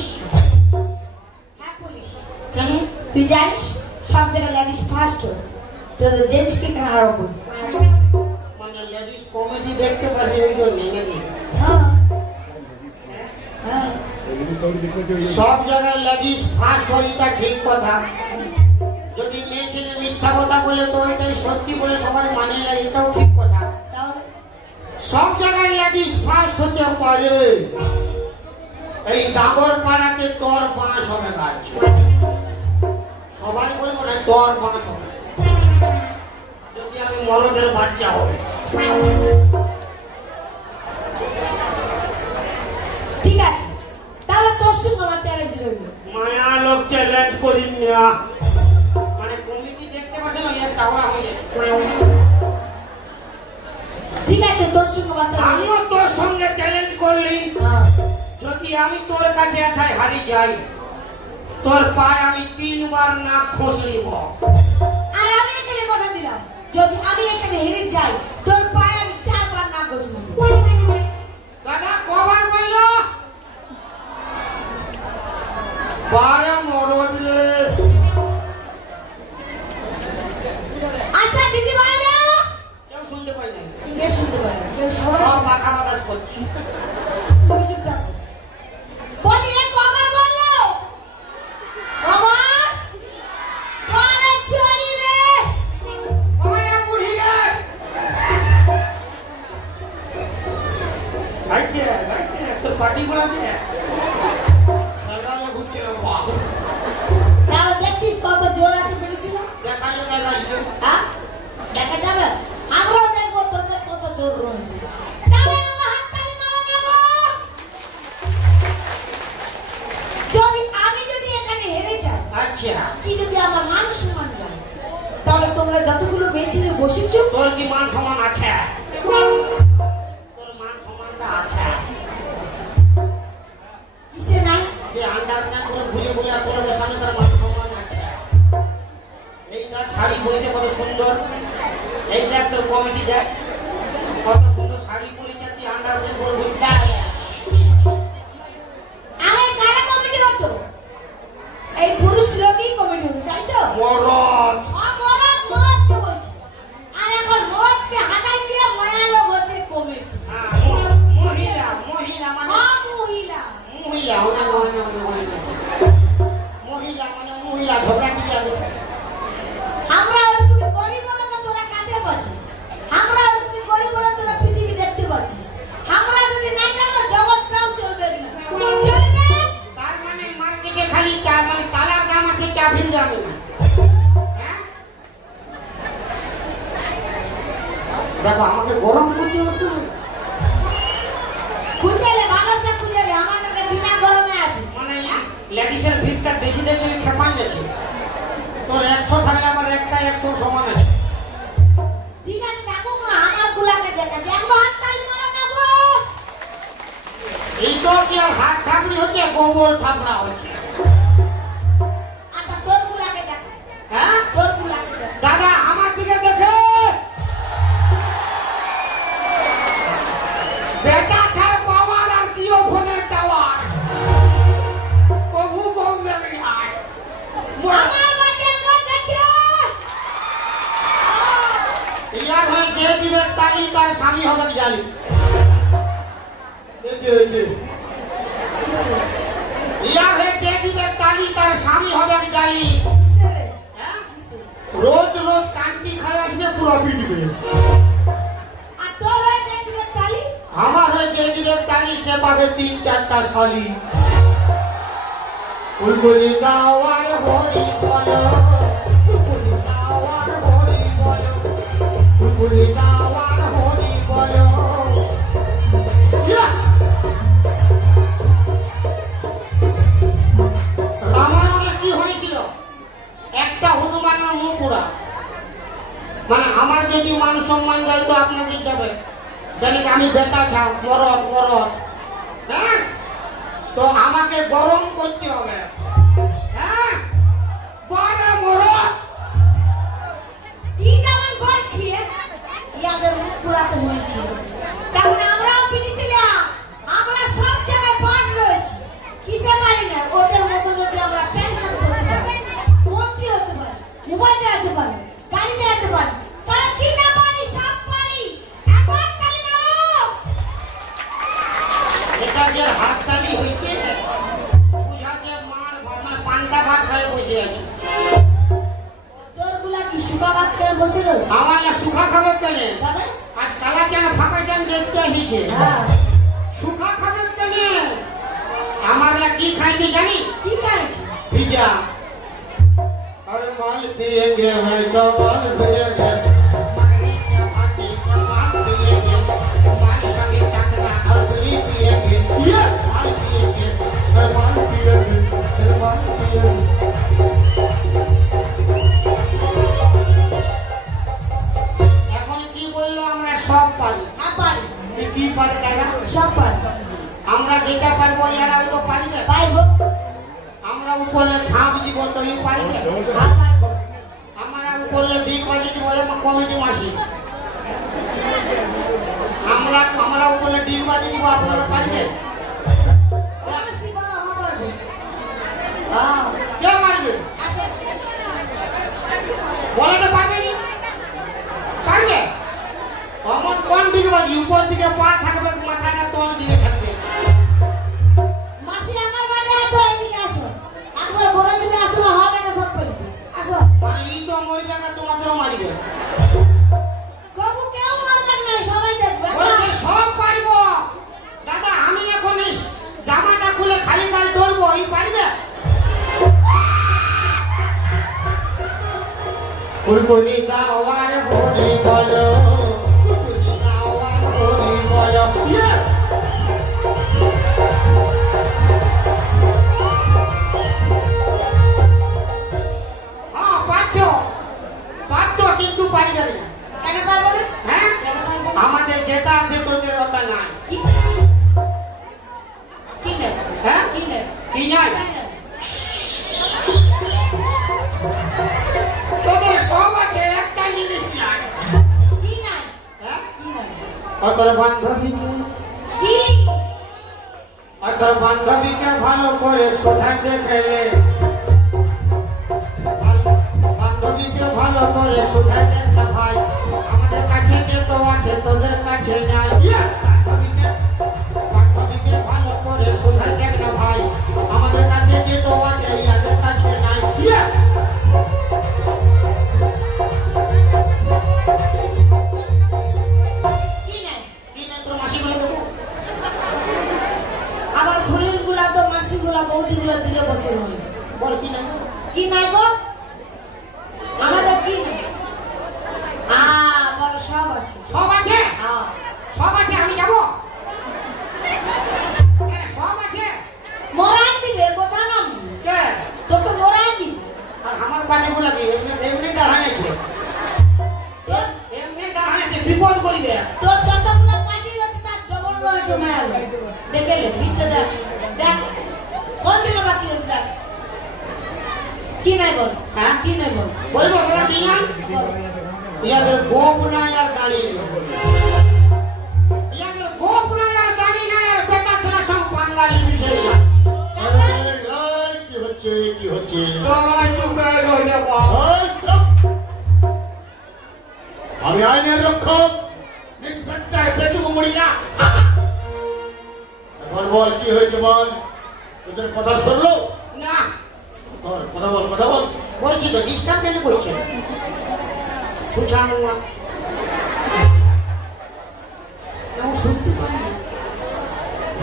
হ্যাঁ পুলিশ কেন তুই জানিস সব জায়গায় লেডিস ফার্স্ট তোদের জেন্টসকে কেন আরম্ভ মানে লেডিস কমেডি দেখতে পাচ্ছি ওই জন্য নাকি হ্যাঁ হ্যাঁ সব জায়গায় লেডিস ফার্স্ট হয় তা ঠিক কথা যদি মেয়ে ছেলে মিথ্যা কথা বলে তো এটাই সত্যি বলে সবাই মানে না এটাও ঠিক কথা তাহলে সব জায়গায় লেডিস ফার্স্ট হতে পারে এই ডাবর পাড়াতে তোর বাঁশ হবে গাছ সবাই বলবো না তোর বাঁশ হবে যদি আমি মরদের বাচ্চা হই ঠিক আছে তাহলে তোর সঙ্গে আমার চ্যালেঞ্জ রইল মায়া লোক চ্যালেঞ্জ করি না মানে কমিটি দেখতে পাচ্ছ না এর চাওয়া হয়ে ঠিক আছে তোর সঙ্গে আমার চ্যালেঞ্জ আমিও তোর সঙ্গে চ্যালেঞ্জ করলি হ্যাঁ যদি আমি তোর কাছে একাই হারি যাই তোর পায়ে আমি 3 বার না খসড়িব আর আমি এখানে কথা দিলাম যদি আমি এখানে হেরে যাই তোর পায়ে আমি 4 বার না বসবো দাদা কবার বললো 12 মরদ রে আচ্ছা দিদি আচ্ছা কি যদি আমার মান সম্মান যায়, তাহলে তোমরা যতগুলো বেঞ্চিতে বসেছো, তোর কি মান সম্মান আছে? তোর মান সম্মানটা আছে কিসে নাই? যে আন্ডারপ্যান্ট করে ঘুরে ঘুরে করবে, সামনে তার মান সম্মান আছে। এই দেখ শাড়ি পরেছে কত সুন্দর, এই দেখ তোর কমিটি দেখ কত সুন্দর শাড়ি পরেছে, তুই আন্ডারপ্যান্ট করে ঘুরতে আরে কারা কমিটি হতো? এই পুরুষ লোকই কমিটি হতো, তাই তো? মরদ মরদকে বলছি। আর এখন মরদকে হাঁটাই দিয়ে ময়া লোক হচ্ছে কমিটি। হ্যাঁ, মহিলা মহিলা মানে মহিলা মহিলা মহিলা মানে মহিলা ঝগড়া দিয়ে যাবে। আমরা ওরকম গরিব না, তোরা কাটে পাচ্ছিস। আমরা ওরকম গরিব না, তোরা পৃথিবী দেখতে পাচ্ছিস। আমরা যদি নাই না জগৎটাও চলবে না, চলবে। তার মানে মার্কেটে খালি চা, মানে তালার দাম আছে, চা ভিল যাবে না। হ্যাঁ দেখো আমাকে গরম করতে হতো না। খুঁজেলে ভালোসে খুঁজেলে আমার কাছে বিনা গরমে আছে। মানে লেডিসের ভিড়টা বেশি দেখছি, খেপান যাচ্ছে। তোর 100 থাকলে আমার একটা 100 সমান আছে। ঠিক আছে থাকুক না, আমার গুলাকে দেখা যায়। একবার হাত তালি মারো না গো। এই তো কি আর হাত থাকলি হচ্ছে, গোবর থাকড়া হচ্ছে। আচ্ছা তোর গুলাকে দেখা, হ্যাঁ তোর গুলাকে দেখা। দাদা আমার দিকে দেখে, বেটা ছাড় পাওয়ার আর জিও ফোনের টাওয়ার কবু কম মেমরি হয়। আমার বাড়ি একবার দেখিও। ইয়ার হয়ে যে দিবে তালি তার স্বামী হবে জালি। ইয়ার হয়ে যে দিবে তালি তার স্বামী হবে জালি। কিসে রে? হ্যাঁ? কিসে? রোজ রোজ কান্তি খাই আসবে, পুরো পিটবে। আর তোর হয়ে যে দিবে তালি, আমার হয়ে যে দিবে তালি সে পাবে 3-4টা শালি। উলগুলি দাওয়ার হরি বলো, উলগুলি দাওয়ার হরি বলো, উলগুলি দাওয়ার হরি বলো। ইয়া! রামায়ণে কি হয়েছিল? একটা হনুমানের মুখ উড়া। মানে আমার যদি মান সম্মান যায় তো আপনাদের যাবে, জানি আমি বেটা ছাও মরদ মরদ। হ্যাঁ তো আমাকে গরম করতে হবে। হ্যাঁ বড় মরদ কি যেমন বলছি, ইয়াদের পুরাতে বলছি। তখন আমরাও পিটিছিলাম, আমরা সব জায়গায় পান রয়েছি। কিসে পারি না? ওদের মতো যদি আমরা টেনশন করতে পারি, মন্ত্রী হতে পারি, মোবাইল চালাতে পারি, গাড়ি চালাতে পারি, তারা কি না পারি? সব পারি। একবার তালি মারো। এটা যে হাততালি হয়েছে, বুঝাচ্ছে মার মানে পান্তা ভাত খায় বসে আছে। তোরগুলা কি শুকা ভাত খেয়ে বসে রয়েছে? আমার না সুখা খাবে কেন? তবে আজ কালা চানা ফাঁকা চান দেখতে এসেছে। হ্যাঁ, সুখা খাবে কেন? আমার না কি খাইছে জানি? কি খাইছি? ভিজা। अरे माल पिएंगे मैं तो माल पिएंगे, माली के भाती का माल पिएंगे, माल संगे चखना और बीड़ी पिएंगे, ये माल पिएंगे, मैं माल पिएंगे, मैं माल पिएंगे। এখন কি বললো? আমরা সব পারি। হ্যাঁ পারি, কি পারি দাদা? সব পারি। আমরা যেটা পারবো এরা ওটা পারবে। পাইব, আমরা উপরে ছাপ দিব তো এই পারবে। আর পাইব। আমরা উপরে ডিগ বাজি দিব কমিটি মাসি। আমরা উপরে ডিগ বাজি দিব, আপনারা পারবেন? ওরা শিবালা হ্যাঁ পারবে। হ্যাঁ, কে পারবে? আসো। বলে তো পারবে না? পারবে? আমার কোন দিকে বাজি? উপর দিকে পা থাকবে, মাথাটা তল দিকে থাকবে। মাসি আমার বাড়ি আছো, এদিকে আসো। একবার বলে দিলে আসো, হবে না সব পারবে। আসো। মানে ই তো মরবে না, তোমাদেরও মারিবে। কবু কেউ মারবার নাই, সবাই দেখবে। বলছে সব পারবো। দাদা আমি এখন এই জামাটা খুলে খালি গায়ে দৌড়বো, এই পারবে? কুলকুলি দাওয়ার হরি বলো, কুলকুলি দাওয়ার হরি বলো। তোর বান্ধবীকে কি তোর বান্ধবীকে ভালো করে সোধাই দেখেলে বান্ধবীকে ভালো করে সোধাই দেখলে ভাই আমাদের কাছে যে তো আছে তোদের কাছে নাই বান্ধবীকে ভালো করে সোধাই দেখলে ভাই আমাদের কাছে যে তো আছে ইয়াদের কাছে নাই কি নাই কি না তোর মাসিগুলো দেবো আবার ফুলের গুলা তো মাসি গুলা বৌদি গুলা দূরে বসে রয়েছে বল কি না কি নাই গো আমাদের কি নাই বড় সব আছে সব আছে হ্যাঁ সব আছে আমি যাবো সব আছে মোরাই দিবে কথা না কে তোকে মোরাই দিবে আর আমার পাটিগুলো কি এমনি দাঁড়াইছে এমনি দাঁড়াইছে বিপদ করিবে তোর যতগুলো পার্টি রয়েছে তার ডবল রয়েছে মায়াল দেখেলে ভিতরে দেখ দেখ কোনটা বাকি রয়েছে দেখ কি নাই বল হ্যাঁ কি নাই বল বলবো দাদা কি না ইয়াদের গোপ নাই আর গাড়ি ইয়াদের গোপ নাই আর গাড়ি নাই আর বেটা ছেলে সব বাঙালি দিছে কি হচ্ছে কি হচ্ছে আমি আইনের রক্ষক ইন্সপেক্টর পেটু মুড়িয়া এখন বল কি হয়েছে বল তোদের কথা শুনলো না তোর কথা বল বলছি তো ডিস্টার্ব কেন করছে ছুছানো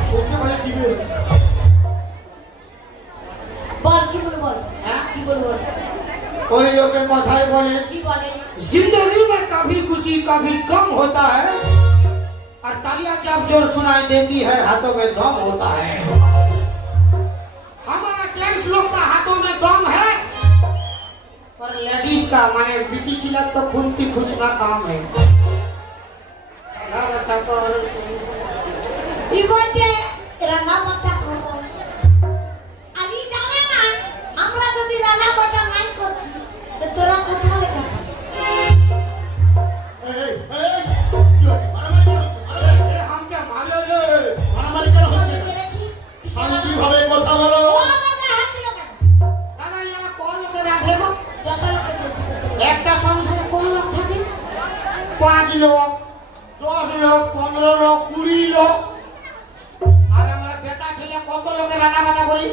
শুনতে পারি দিবে বল কি বল বল হ্যাঁ কি বল বল कोई लोग কথাই বলে কি বলে जिंदगी में कभी खुशी कभी गम होता है और तालियां जब जोर सुनाई देती है हाथों में दम होता है हमारा जेंट्स लोग का हाथों में दम है पर लेडीज का माने बिटी चिलक तो खूंटी खुचना काम है क्या बता कर ই বলছে রান্না বাটা খাবো আগে জানে না আমরা যদি রান্না বাটা নাই করতি তো তোরা কোথা লেখা हम क्या मारे रे মারামারি কেন হচ্ছে পেরেছি শান্তিভাবে কথা বলো ও আমাকে হাত দিল কেন दादा यहाँ कौन लोग राधे को যত লোকে একটা সংসারে কোন লোক থাকে 5 লোক 10 লোক 15 লোক 20 লোক আর আমরা বেটা ছেলে কত লোকে রান্না বান্না করি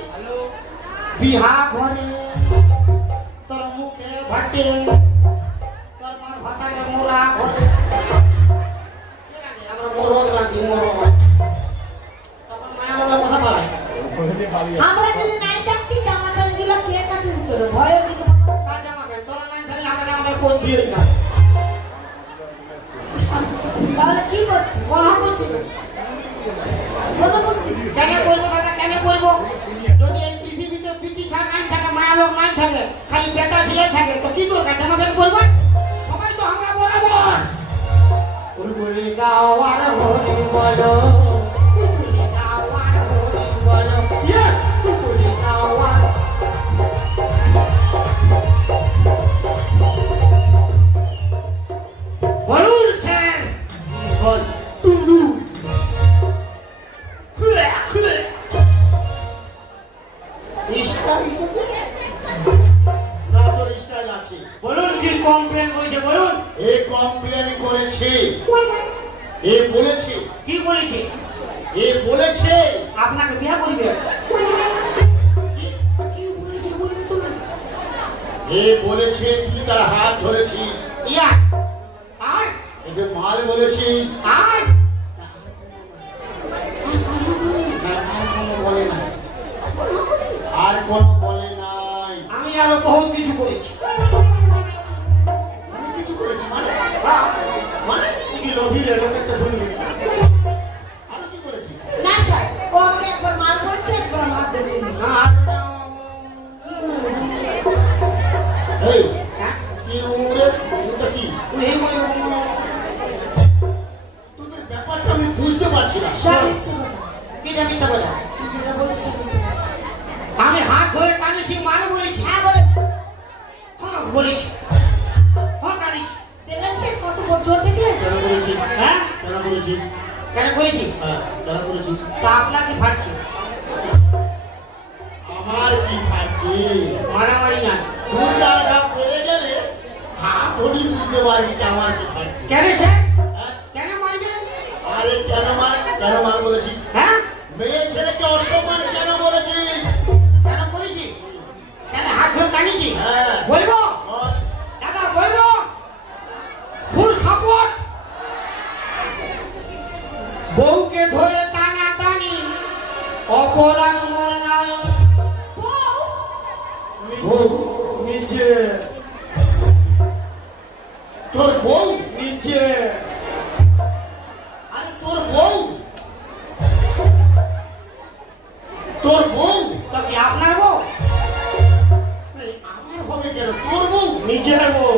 বিহা ঘরে তোর মুখে ভাটে তোর মার ভাতারে মোরা ঘরে আমরা মোরদ রাখি মোরদ তখন মায়া বলে কথা বলে আমরা যদি নাই থাকতি জামা প্যান্ট গুলো কে কাছে দিত রে ভয় দিকে কাজ জামা প্যান্ট তোরা নাই থাকলে আমরা আমরা কোন দিয়ে না তাহলে কি করতি কোন করছি কোন করতি কেন করবো দাদা কেন করবো যদি এই পৃথিবীতে পিটি ছাড় নাই থাকে মায়া লোক নাই থাকে খালি বেটা ছেলে থাকে তো কি দরকার জামা প্যান্ট করবো সবাই তো আমরা বরাবর উলুলি গাওয়ার হরি বলো উলুলি গাওয়ার হরি বলো উলুলি গাওয়ার বলুন স্যার বল টুলু খুলে খুলে না তোর স্টাইল আছে বলুন কি কমপ্লেন করেছে বলুন এ কমপ্লেন করেছে এ বলেছে কি বলেছে এ বলেছে আপনাকে বিয়া করিবে কি বলেছে বলুন তো না এ বলেছে তুই তার হাত ধরেছিস ইয়া আর এই যে মাল বলেছিস আর না, আর কোনো বলে নাই আর কোনো বলে নাই আমি আরো বহুত কিছু করেছি মানে কিছু করেছি মানে হ্যাঁ, মানে কি রবি রে লোকটা শুনবি আর কি করেছিস না স্যার ও আমাকে একবার মার করেছে একবার হাত ধরে নিয়েছে আর এই হ্যাঁ কি উড়ে উড়টা কি তুই এই বলে তোদের ব্যাপারটা আমি বুঝতে পারছি না সব মিথ্যে কথা কি জানি তা বলে তুই যেটা বলছিস সব মিথ্যে কথা। আমি হাত ধরে টানেছি মানে বলেছি হ্যাঁ বলেছি হ্যাঁ বলেছি হ্যাঁ টানিছি দেখলেন সে কত বড় জোর দেখলেন কেন করেছিস হ্যাঁ কেন করেছিস করেছিস? কেন করেছি? হ্যাঁ, কেন করেছিস? তা আপনার কি ফাটছে? আমার কি ফাটছে? মারামারি না। দু চার ঘা পড়ে গেলে হাত ধরি বুঝতে পারবি যে আমার কি ফাটছে। কেন স্যার? হ্যাঁ? কেন মারবেন? আরে কেন মার বলেছিস? হ্যাঁ? মেয়ে ছেলেকে অসম্মান কেন বলেছিস? কেন করেছি? কেন হাত ধরে টানিয়েছি? হ্যাঁ। বলবো বল। দাদা, বলবো ফুল সাপোর্ট। বউকে ধরে টানা টানি অপরাধ মর নাই। বউ নিচে। তোর বউ নিচে। আরে তোর বউ, তোর বউ তো কি আপনার বউ? আমার হবে কেন? তোর বউ নিজের বউ।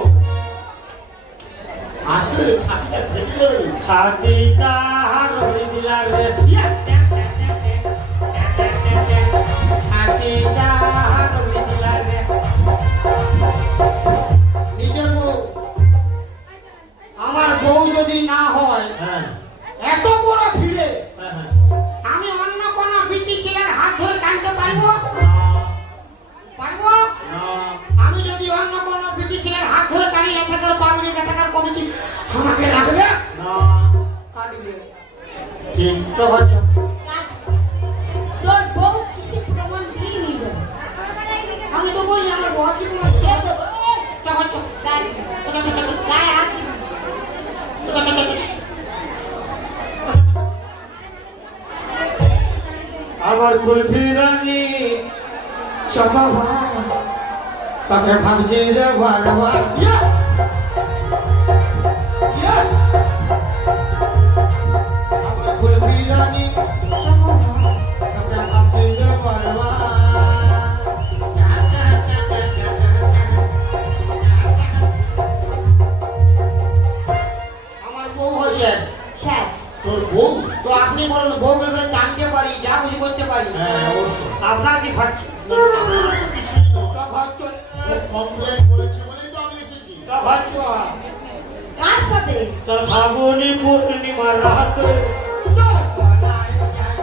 আসলে ছাতিটা ফেটে যাবে। ছাতিটা রবি দিলার রে, ছাতিটা রবি দিলার রে। নিজের বউ। আমার বউ যদি না হয় হ্যাঁ এত বড় ভিড়ে হ্যাঁ হ্যাঁ। আমি অন্য কোন বিটি ছেলের হাত ধরে টানতে পারবো? পারবো? না আমি যদি অন্য কোন বিটি ছেলের হাত ধরে টানি, এথাকার পাবলিক, এথাকার কমিটি আমাকে রাখবে? না কাটবে। ঠিক। চল চল। তোর বউ কিসে প্রমাণ দিয়ে নিল? আমি তো বলি আমার বউ ঠিক না। কে দেবো? চল চল। গায়ে হাত দিবি। আমার কুলফি রানী সকাবা তাকে ভাবছি রে বারবার। আমার কুলফি রানী সকাবা তাকে ভাবছি রে বারবার। আমার বউ হয়েছে স্যার, তোর বউ? তো আপনি বলুন, বউকে ধরে টানতে পারি, যা খুশি করতে পারি। হ্যাঁ অবশ্যই। আপনার কি ফাটছে? না, আমার তো কিছুই নয়। সব ভাবছো, ও কমপ্লেন করেছে বলেই তো আমি এসেছি। সব ভাবছো। কার সাথে? চল ফাগুনি পূর্ণিমার রাতে চল গলায় যাই,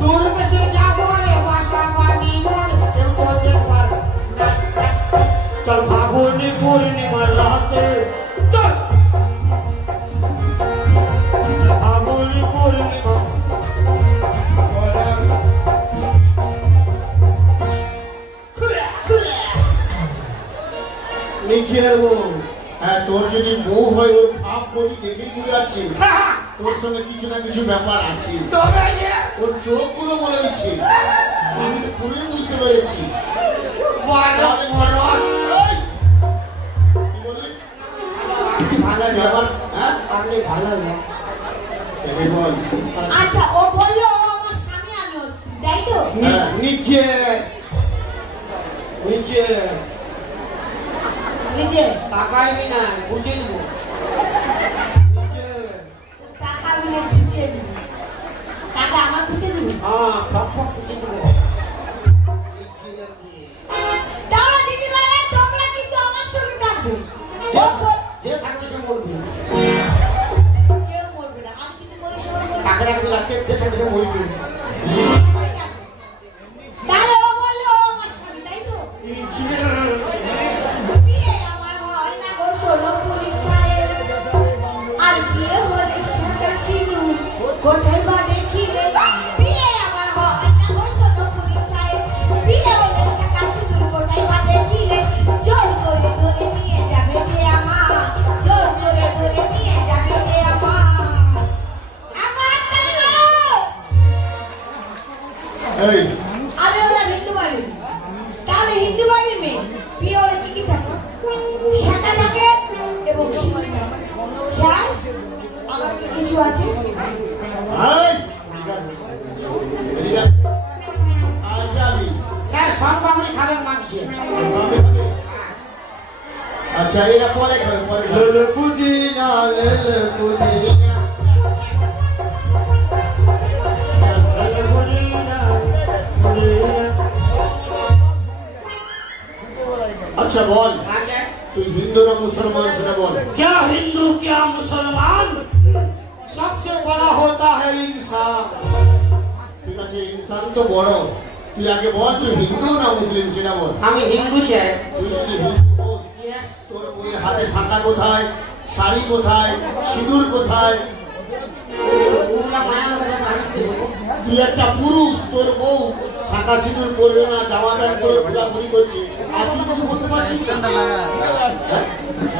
তোর কাছে যাবো রে বাসা বাড়ি মোর, কেউ তো দেখবার না। চল ফাগুনি পূর্ণিমার রাতে চল ফাগুনি পূর্ণিমা। নিজের বউ। হ্যাঁ, তোর যদি বউ হয় ওর ভাব করি দেখেই বুঝাচ্ছি তোর সঙ্গে কিছু না কিছু ব্যাপার আছে। তবে যে ওর চোখগুলো বলে দিচ্ছে, আমি তো পুরোই বুঝতে পেরেছি। বড় মরণ। এই, কি বললি? ভালো তুই আবার হ্যাঁ আপনি ভালো না। সেটাই বল। আচ্ছা, ও বললো ও আমার স্বামী, আমি ওর স্ত্রী, তাই তো? নিচে নিচে নিজে তাকাইবি না, বুঝে দিব। নিচে টাকা আমি বুঝে দিবি। টাকা আমার বুঝে দিবি। হ্যাঁ, ফক ফক বুঝে দিব। তাহলে দিদিভাই, তোমরা কিন্তু আমার সঙ্গে থাকবে। যে থাকবে সে মরবি। কেউ মরবে না, আমি কিন্তু পরিষ্কার করবো। তাকে রাখবি না, যে থাকবে সে মরবি। তাহলে ও বললো ও আমার স্বামী, তাই তো? বিয়ে আমার হয় না গো ষোলো পুলিশ সাহেব, আর বিয়ে হলে সেটা সিনু কোথায় বা দেখিলে। বিয়ে আমার হয় না গো ষোলো পুলিশ সাহেব, বিয়ে হলে সেটা সিনু কোথায় বা দেখিলে। জোর করে ধরে নিয়ে যাবে যে আমার, জোর করে ধরে নিয়ে যাবে যে আমার। আমার তাই বলো। এই আমি হলাম হিন্দু বাড়ির মেয়ে। তাহলে হিন্দু বাড়ির মেয়ে বিয়ে হলে কি কি থাকে? শাখা থাকে এবং সিঁদুর থাকে। স্যার, আমার কি কিছু আছে? এই, এদিকে আয়। আয় যাবি। স্যার, সব আপনি খাবেন মাগছে। খাবে, খাবে। আচ্ছা, এরা পরে খাবে, পরে খাবে। লেলে পুদিনা, লেলে পুদিনা। লেলে পুদিনা, পুদিনা। আচ্ছা বল, আচ্ছা, তুই হিন্দু না মুসলমান সেটা বল। क्या हिंदू क्या मुसलमान, बड़ा होता है इंसान। ঠিক আছে, ইনসান তো বড়। তুই আগে বল তুই হিন্দু না মুসলিম সেটা বল। আমি হিন্দু স্যার। তুই যদি হিন্দু হোস, তোর বইয়ের হাতে শাঁখা কোথায়, শাড়ি কোথায়, সিঁদুর কোথায়? তুই একটা পুরুষ, তোর বউ শাঁখা সিঁদুর পরবে না, জামা প্যান্ট পরে ঘোরাঘুরি করছে, আর তুই কিছু বলতে পারছিস না?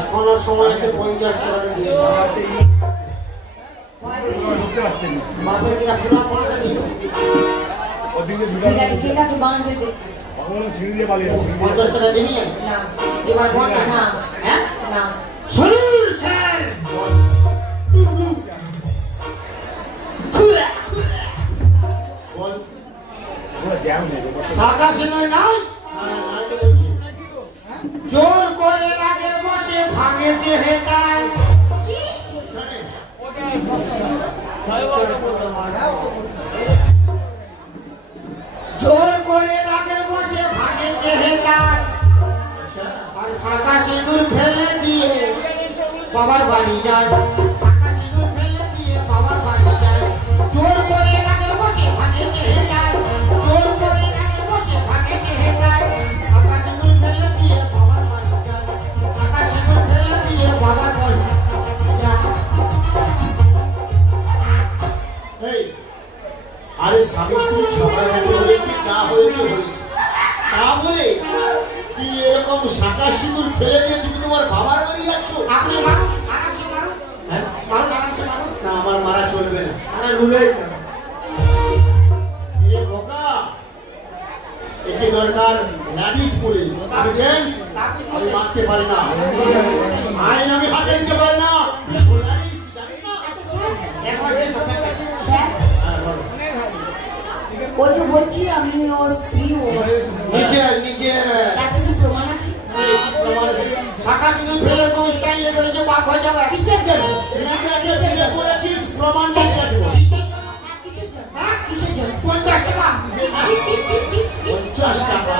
এখনো সময় আছে 50 টাকা দিয়ে বাপের কিনা পুরা পয়সা ছিল। ওদিকে ঠিক আছে, কে কাকে বাঁধবে দে? ভগবান সিঁড়ি দিয়ে পালিয়ে 50 টাকা দিবি না? না এবার বল না। না হ্যাঁ না শুনুন স্যার, বল। পুরো জ্যাম হয়ে গেল। শাখা সিঁদুর নাই, হ্যাঁ, নাই তো বলছি। জোর করে রাগের বসে ভাঙেছে হেতাল। জোর করে রাগের বসে ভাঙেছে হেতাল, আর শাখা সিঁদুর ফেলে দিয়ে বাবার বাড়ি যায়। শাখা সিঁদুর ফেলে দিয়ে বাবার বাড়ি যায়। জোর করে রাগের বসে ভাঙেছে হেতাল, জোর করে রাগের বসে ভাঙেছে হেতাল। শাখা সিঁদুর ফেলে দিয়ে বাবার বাড়ি যায়। শাখা সিঁদুর ফেলে দিয়ে বাবার বাড়ি যায়। এই, আরে স্বামী স্ত্রী ঝগড়াঝাটি হয়েছে, যা হয়েছে হয়েছে, তা বলে তুই এরকম শাঁখা সিঁদুর ফেলে দিয়ে তুমি তোমার বাবার বাড়ি যাচ্ছ? আপনি মারুন, আরামসে মারুন, হ্যাঁ? মারুন, আরামসে মারুন। না, আমার মারা চলবে না। আরে লুলেই না। এ বোকা, একে দরকার লেডিস পুলিশ। আমি জেন্টস, আমি মারতে পারি না, আইন আমি হাতে দিতে পারি না। ও ladies, তুই জানিস না? আচ্ছা স্যার, একবার দিন তো পেটে। স্যার হ্যাঁ, বলো। ও যে বলছি আমি ও স্ত্রী, ও নিজে নিজে তার কিছু প্রমাণ আছে? এই, প্রমাণ আছে? শাখা সিঁদুর ফেলে কোন স্টাইলে বেড়ে যে বাপ হয়ে যাবে। কিসের জন্য? নিজে আগে বিয়ে করেছিস, প্রমাণ বেশি আছে বল। কিসের জন্য? হ্যাঁ? কিসের জন্য? 50 টাকা। কি? 50 টাকা?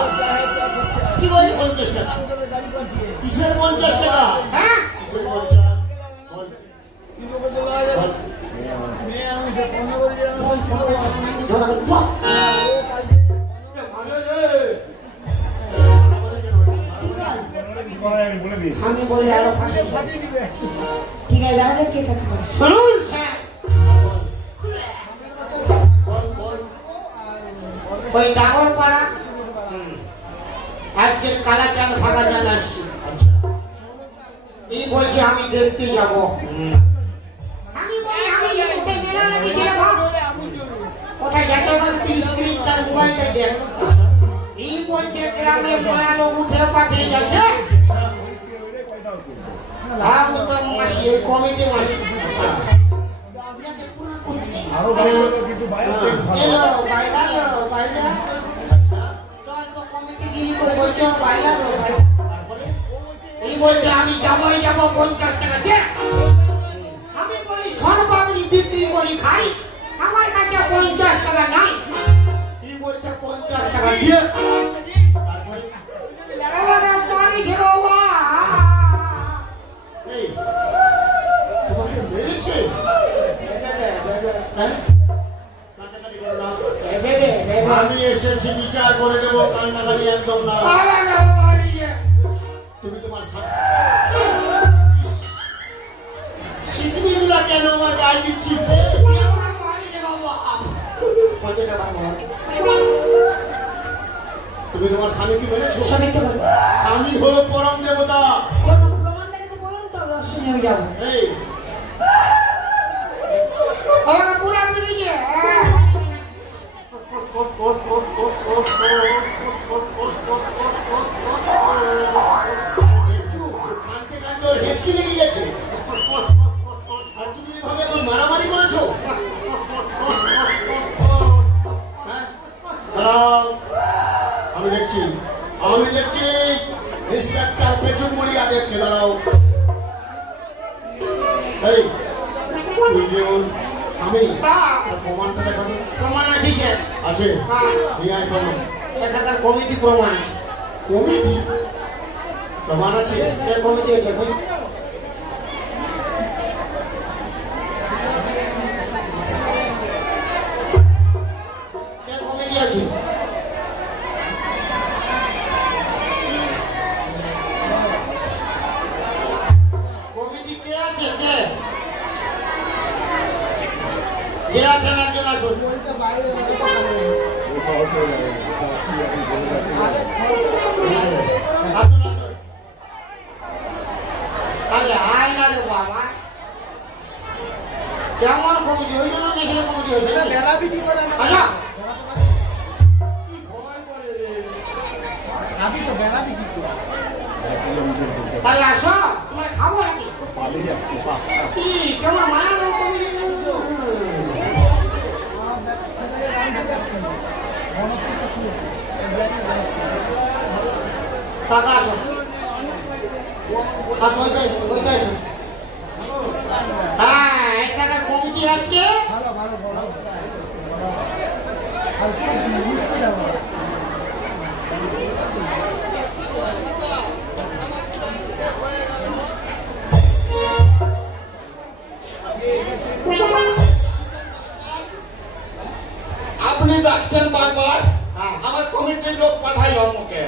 কি বলি? 50 টাকা? কিসের 50 টাকা? হ্যাঁ? কিসের 50? বল। বল। কি বল? আমি বলে দিয়েছি। আমি বলি আরো ফাঁসি। ঠিক আছে, দেখা যাক কে কাকে মারে। শুনুন স্যার, বল, বল। ওই ডাবর পাড়া আজকের কালা চাঁদ ভাগা চাঁদ আসছে। আচ্ছা। এই বলছে আমি দেখতে যাব। হুম। আমি বলি আমি দেখতে মেলা লেগেছে রে বাপ। কোথায় যেতে পারে তুই স্ক্রিন তার মোবাইলটা দেখ। এই বলছে গ্রামের নয়া লোক উঠে পাঠিয়ে যাচ্ছে। পয়সা আছে। ভাব দুটো মাসি, এই কমিটি মাসি। ইয়াকে পুরো করছি। আরো ভালো হলো কিন্তু বাইরে চেক ভালো। এলো বাইরে, বাইরে। চল তো কমিটি গিরি করে বলছে বাইরে, বাইরে। তারপরে? এই বলছে আমি যাবই যাব 50 টাকা দে। আমি বলি সরপাবলি বিক্রি করি খাই, আমার কাছে 50 টাকা নাই। এই বলছে 50 টাকা দিয়ে। তারপরে? এবারে মারি খেলো বাবা। এই, তোমাকে মেরেছে? হ্যাঁ? কান্নাকাটি করো না। আমি এসেছি বিচার করে দেবো, কান্নাকাটি একদম না। তুমি তোমার শিকড়িগুলা কেন আমার গায়ে দিচ্ছিস রে? তুমি তোমার স্বামীকে মেরেছো? সব মিথ্যে কথা। স্বামী হলো পরম দেবতা। কোনো প্রমাণ দেখে তো বলুন, তবে অবশ্যই আমি যাবো। এই, পুরা বেরিয়ে দেখছো? কাঁদতে কাঁদতে ওর হেঁচকি লেগে গেছে। আর তুমি এভাবে এখন মারামারি করেছো? হ্যাঁ? দাঁড়াও, আমি দেখছি, আমি দেখছি। ইন্সপেক্টর পেছন মরিয়া দেখছে, দাঁড়াও। এই, তুই যে ওর স্বামী, তার প্রমাণটা দেখাবো। প্রমাণ আছে স্যার। আছে? হ্যাঁ। নিয়ে আয় প্রমাণ। এখানকার কমিটি প্রমাণ আছে। কমিটি প্রমাণ আছে? এর কমিটি আছে। আছেন একজন আসুন। আসুন আসুন। আরে আয় না রে বাবা, কেমন কমিটি ওই জন্য নেশে কমিটি হয়েছে আচ্ছা তাহলে আসো, তোমার খাবো নাকি কি কেমন মায়া টাকা আসো আসো ওইটাই আসো। হ্যাঁ 1 টাকার কমিটি আসছে। আপনি ডাকছেন বারবার, আমার কমিটির লোক পাঠাইল আমাকে,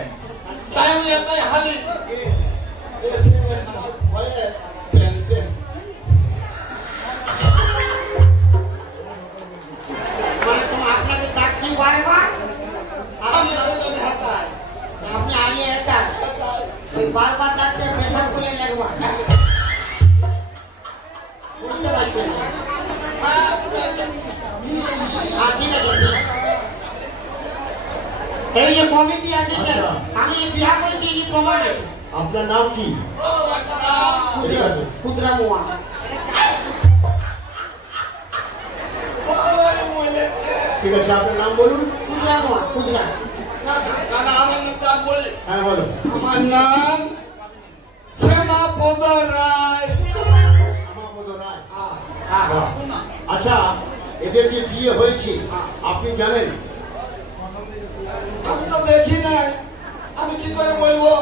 তাই আমি এটাই হালি আমার ভয়ে টেনটেন। মানে তুমি আপনাকে ডাকছি বারবার, আমি হাতায় আপনি আগে একটা ওই বারবার ডাকতে প্রেশার করে লাগবা বুঝতে পারছেন? ঠিক আছে। এই যে কমিটি আছে স্যার, আমি বিহার করেছি, এই প্রমাণ আছে। আপনার নাম কি? ক্ষুদ্রা মোয়া। ঠিক আছে, আপনার নাম বলুন। ক্ষুদ্রা মোয়া, ক্ষুদ্রা। আমার নাম বলি। হ্যাঁ বলুন। আমার নাম শ্যামাপদ রায়। শ্যামাপদ রায়। আচ্ছা, এদের যে বিয়ে হয়েছে আপনি জানেন? আমি তো দেখি নাই, আমি কি করে বলবো?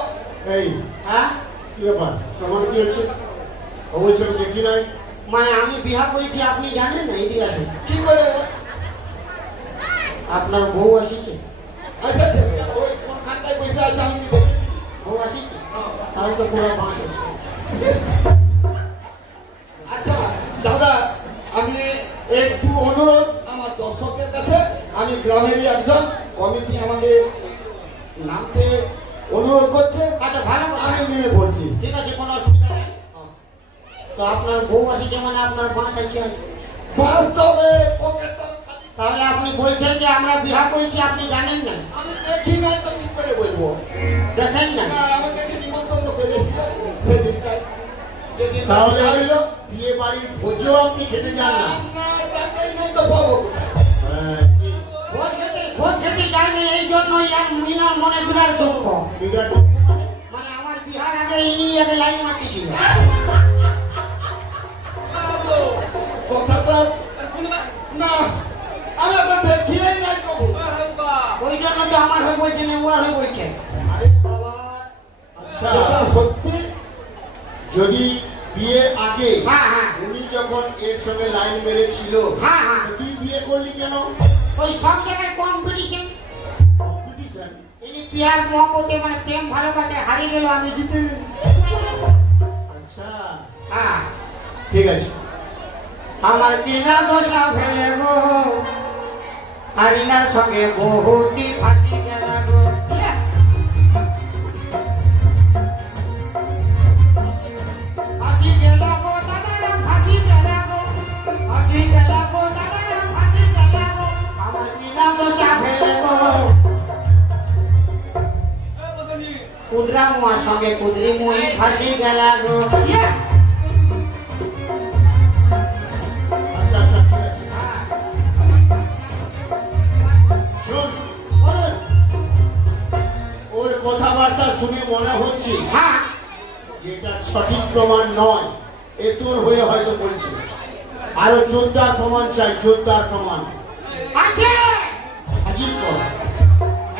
এই হ্যাঁ কি ব্যাপার, প্রমাণ কি হচ্ছে? অবশ্যই আমি দেখি নাই। মানে আমি বিহার করেছি আপনি জানেন না? এদিকে আসুন। কি করে? আপনার বউ আসিছে? আচ্ছা আচ্ছা, ওই কোনখানটায় বসে আছে আমি কি দেখি? বউ আসিছে? তাহলে তো পুরো বাঁশ আছে। আচ্ছা দাদা, আমি একটু অনুরোধ আমার দর্শকের কাছে, আমি গ্রামেরই একজন, কমিটি আমাকে নামতে অনুরোধ করছে। আচ্ছা ভালো কথা, আমি নেমে পড়ছি। ঠিক আছে, কোনো অসুবিধা নেই। তো আপনার বউ আসিছে মানে আপনার বাঁশ আছে? বাস্তবে পকেটটা খালি। তাহলে আপনি বলছেন যে আমরা বিহার করেছি, আপনি জানেন না? আমি দেখি নাই তো কি করে বলবো? দেখেন না? না, আমাকে কি নিমন্ত্রণ করেছিল সেদিনটায়? যেদিন তাহলে হইল বিয়ে বাড়ির ভোজও আপনি খেতে যান না? না, তাকেই নাই তো পাবো কোথায়? খোঁজ খেতে যায়নি, এই জন্যই মিনার মনে বিরাট দুঃখ। বিরাট দুঃখ মানে? মানে আমার বিহার আগে ইনি আগে লাইন মারতেছিল। কথাটা না, আমি তো দেখিয়েই নাই কবু। ওই জন্য তো আমার হয়ে বলছে না, উয়ার হয়ে বলছে। আরে বাবা, আচ্ছা, যেটা সত্যি, যদি বিয়ের আগে হ্যাঁ হ্যাঁ উনি যখন এর সঙ্গে লাইন মেরেছিল, হ্যাঁ হ্যাঁ, তো তুই বিয়ে করলি কেন? ওই সব জায়গায় কম্পিটিশন। কম্পিটিশন? ইনি পিয়ার মহব্বতে মানে প্রেম ভালোবাসে হারিয়ে গেল, আমি জিতে গেলাম। আচ্ছা হ্যাঁ, ঠিক আছে। আমার কিনা দশা ফেলে গো, হারিনার সঙ্গে বহুটি ফাঁসি গেল গো। ফাঁসি গেল গো দাদারা, ফাঁসি গেল গো, ফাঁসি গেল গো দাদারা, ফাঁসি গেল গো। আমার কিনা দশা ফেলে গো, কুদরা মুয়ার সঙ্গে কুদরি মুই ফাঁসি গেল গো। আচ্ছা আচ্ছা, ঠিক আছে। শোন, বলুন। ওর কথাবার্তা শুনে মনে হচ্ছে হ্যাঁ, যেটা সঠিক প্রমাণ নয়। এ তোর হয়ে হয়তো বলছে। আরো জোরদার প্রমাণ চাই, জোরদার প্রমাণ। আছে হাজির কর।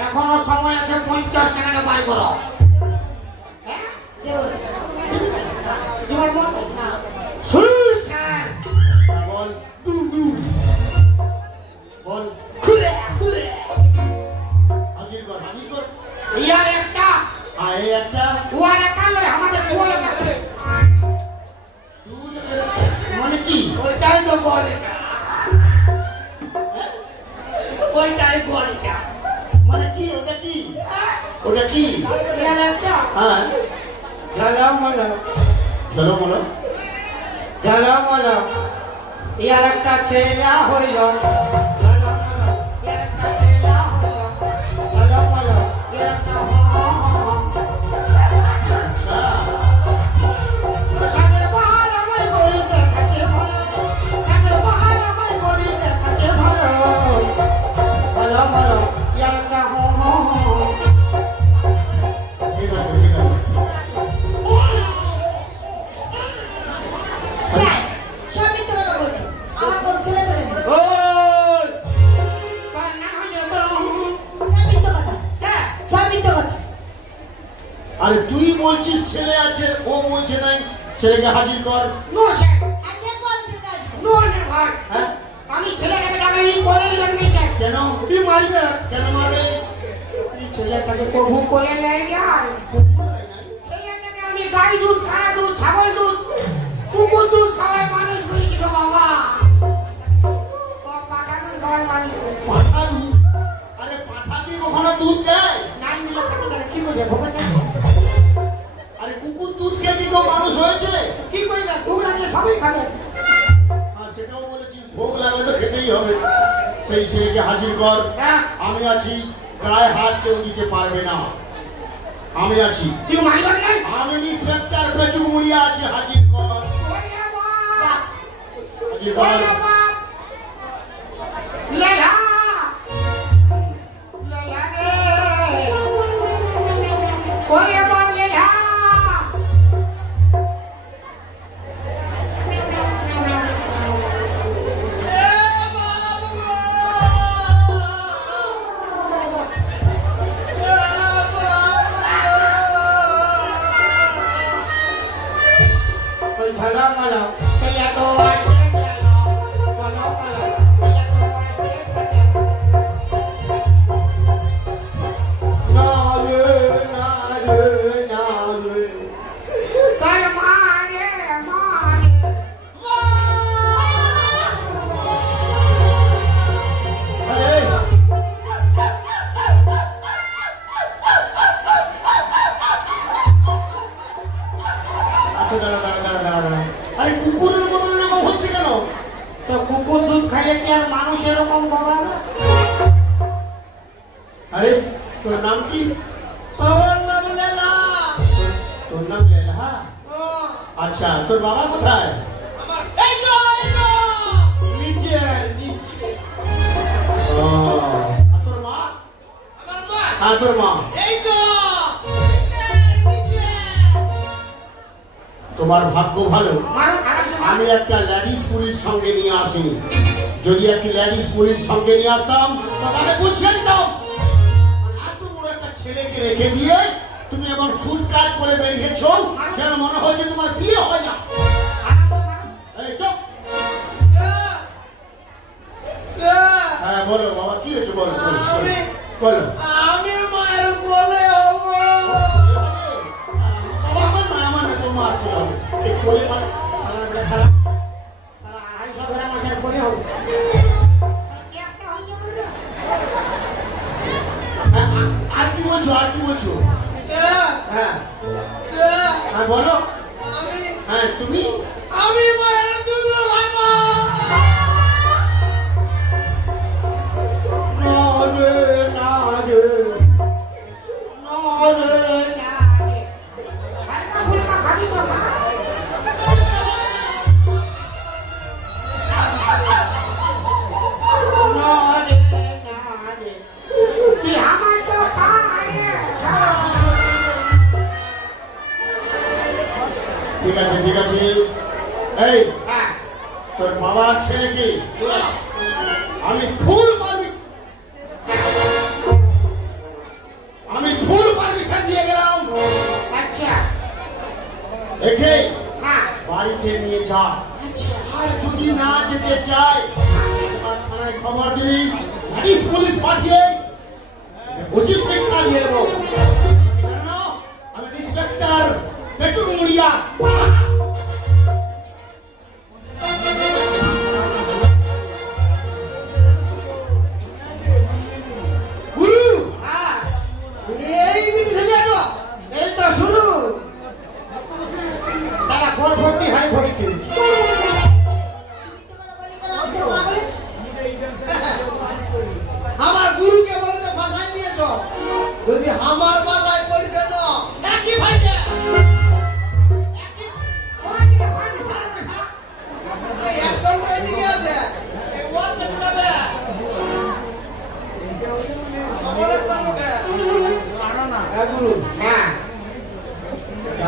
এখনো সময় আছে, 50 টাকাটা বার করো। হ্যাঁ? দিবার মন না। শুনুন স্যার, বল বল, খুলে খুলে হাজির কর, হাজির কর। ইয়ার একটা আর এই একটা উয়ার একটা লয়, আমাদের দুয়ার একটা। মানে কি? ওইটাই তো বলে। ওইটাই বলটা মানে কি ওটা কি ওটা কি হ্যাঁ ঝলমল চলো বলো ঝলমল ইয়ার একটা ছেলে হইল ঠিক আছে ঠিক আছে সব মিথ্যে কথা বলছো আমার কোন ছেলে ধরে নেই ওই সব মিথ্যে কথা আরে তুই বলছিস ছেলে আছে ও বলছে নাই ছেলেকে হাজির কর নো স্যার আর দেখবো আমি ছেলেকে আসবো নো নেভার হ্যাঁ আমি ছেলেটাকে ডাকাই করে দিবেন না স্যার কেন কি মারবে কেন মারবে এই ছেলেটাকে কবু করে নেয় যাই ছেলেটাকে আমি গাই দুধ কারা দুধ ছাগল দুধ কুকুর দুধ খাওয়াই মানুষ করেছি গো বাবা ও পাঠা দুধ খাওয়াই মানুষ করেছি। পাঠা দুধ আরে পাঠা কি কখনো দুধ দেয় নাম দিলে খাতে গেলে কি করবে ভোগাতে আরে কুকুর দুধ খেয়ে কি কেউ মানুষ হয়েছে কি করবে ভোগ লাগলে সবাই খাবে আর সেটাও বলেছি ভোগ লাগলে তো খেতেই হবে সেই ছেলেকে হাজির কর হ্যাঁ আমি আছি গায়ে হাত কেউ দিতে পারবে না আমি আছি তুই মারবে না আমি ইন্সপেক্টর পেচুক মুড়িয়া আছি হাজির কর ওরে বাবা হাজির কর ওরে বাবা লেলা লেলা রে ওরে বাবা লেলা ওই ঝালা মালা ছেলে তো আসে গেল বলো বলো ছেলে তো আসে গেল না রে না রে না রে তার মারে মারে আরে আচ্ছা দাঁড়া দাঁড়া দাঁড়া দাঁড়া দাঁড়া আরে কুকুরের মতো এরকম হচ্ছে কেন তো কুকুর দুধ খাইলে কি আর মানুষ এরকম বাবা আরে তোর নাম কি আমার নাম লেলা তোর নাম লেলা আচ্ছা তোর বাবা কোথায় আমার এই তো নিচে নিচে ও, আর তোর মা আমার মা আর তোর মা এই তো তোমার ভাগ্য ভালো মারো খারাপ আমি একটা লেডিস পুলিশ সঙ্গে নিয়ে আসিনি যদি একটি লেডিস পুলিশ সঙ্গে নিয়ে আসতাম তাহলে বুঝিয়ে দিতাম এত বড় একটা ছেলেকে রেখে দিয়ে তুমি এমন ফুড কাট করে বেরিয়েছ যেন মনে হচ্ছে তোমার বিয়ে হয় না এই চুপ হ্যাঁ বলো বাবা কি হয়েছে বলো বলো, বলো, বলো আমি মায়ের বলে হবো বাবা আমার মা মানে তো মার করে হবে এই কোলে মার আড়াইশো গ্রাম মাছের করে হবে হ্যাঁ, আর কি বলছো আর কি বলছো হ্যাঁ হ্যাঁ বলো আমি হ্যাঁ তুমি আমি মায়ের দুধ খাবো না রে না রে না রে না রে হালকা ফুলকা খাবি তো খা না রে না রে তুই আমার তো খা রে খা ঠিক আছে ঠিক আছে এই হ্যাঁ তোর বাবার ছেলেকে আমি ফুল পারমিশন দিয়ে গেলাম আচ্ছা একে হ্যাঁ বাড়িতে নিয়ে যা আচ্ছা আর যদি না যেতে চায় তোমার থানায় খবর দিবি পুলিশ পুলিশ পাঠিয়ে উচিত শিক্ষা দিয়ে দেবো জানো, আমি ইন্সপেক্টর পেটুক মুড়িয়া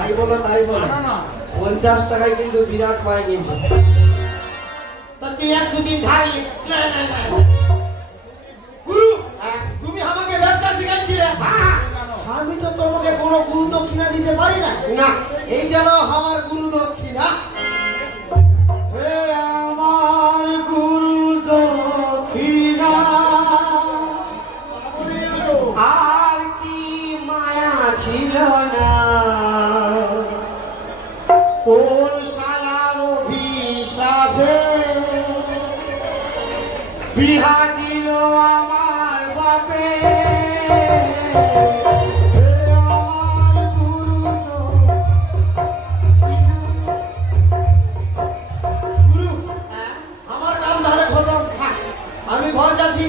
যাই বলো তাই বলো, 50 টাকায় কিন্তু বিরাট পায়ে গেছে। তো তুই এক দুদিন ধারলি গুরু, তুমি আমাকে ব্যবসা শিখাইছিলে। আমি তো তোমাকে কোনো গুরু দক্ষিণা দিতে পারি না। না, এই যেন আমার গুরু দক্ষিণা। হে আমার গুরু দক্ষিণা, আর কি মায়া ছিল না, কোন শালার অভিশাপে বিহা দিল আমার বাপে। হে আমার গুরু গুরু, আমার কাম ধারে খতম। আমি ঘর যাচ্ছি,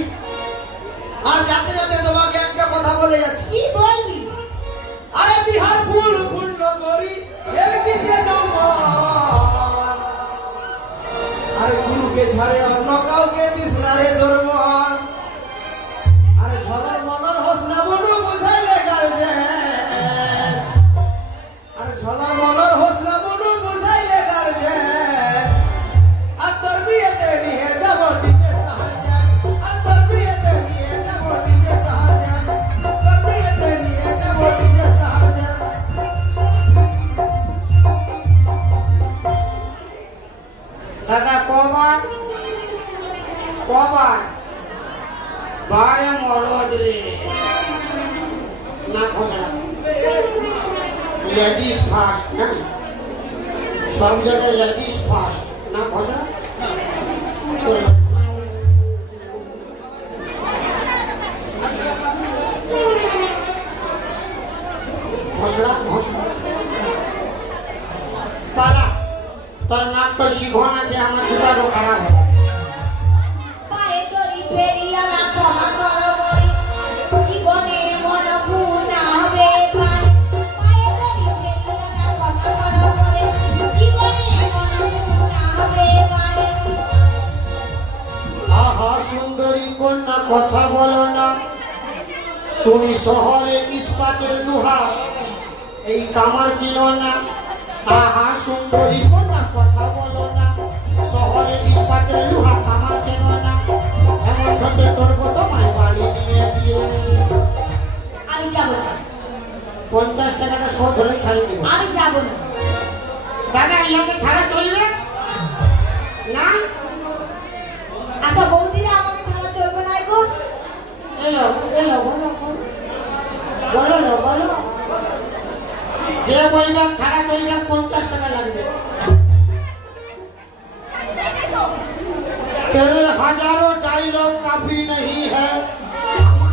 আর যাতে যাতে তোমাকে একটা কথা বলে যাচ্ছি। কি বলবি? আরে বিহার ফুল ফুল করি এর কিসে যৌবন, আরে গুরুকে ছাড়ে অন্য কাউকে দিস না রে ধর্মন। আরে সদর মদর হোস না বনু বুঝাইলে গার্জেন, আরে সদর মদর হোস না বনু বুঝাইলে গার্জেন। আর তোর বিয়েতে নিয়ে যাব ডিজে সাহাজান, আর তোর বিয়েতে নিয়ে যাব ডিজে সাহাজান, তোর বিয়েতে নিয়ে যাব ডিজে সাহাজান। দাদা কবার কবার বারে মরদ রে না ঘোষণা লেডিস ফার্স্ট না, সব জায়গায় লেডিস ফার্স্ট না ঘোষণা। ঘোষণা ঘোষণা পালা, তোর নাক তো শিখন আছে, আমার জুতাটো খারাপ হবে। পায়ে দড়ি ফেরিয়ালা ক্ষমা করো বলি, জীবনে মন ভুনা হবে পায়। পায়ে দড়ি ফেরিয়ালা ক্ষমা করো বলি, জীবনে মন ভুনা হবে পায়। আহা সুন্দরী কন্যা কথা বলো না, তুমি শহরে ইস্পাতের লোহা, এই কামার ছিল না। আহা সুন্দরী কন্যা কথা বলো না, শহরে ইস্পাতের লোহা কামার ছিল না। এমন ধরতে করবো তোমায় বাড়ি নিয়ে গিয়ে, আমি যাব না, 50 টাকাটা শোধ হলে ছাড়ি দিব। আমি যাব না। দাদা ইয়াকে ছাড়া চলবে না? আচ্ছা বৌদিরা আমাকে ছাড়া চলবে না গো? এলো এলো বলো বলো বলো বলো, যে বলবে ছাড়া চলবে 50 টাকা লাগবে। तेरे हजारों डायलॉग काफी नहीं है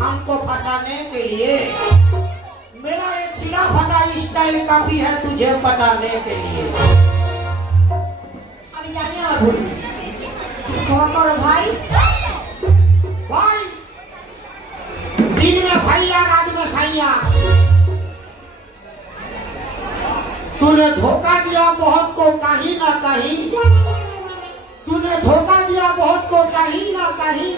हमको फंसाने के लिए, मेरा ये छिला फटा स्टाइल काफी है तुझे पटाने के लिए। আমি জানি আমার ভুল হয়েছে, ক্ষমা করো ভাই। भाई दिन में भैया रात में सैया, तूने धोखा दिया बहुत को कहीं ना कहीं, तूने धोखा दिया बहुत को कहीं ना कहीं।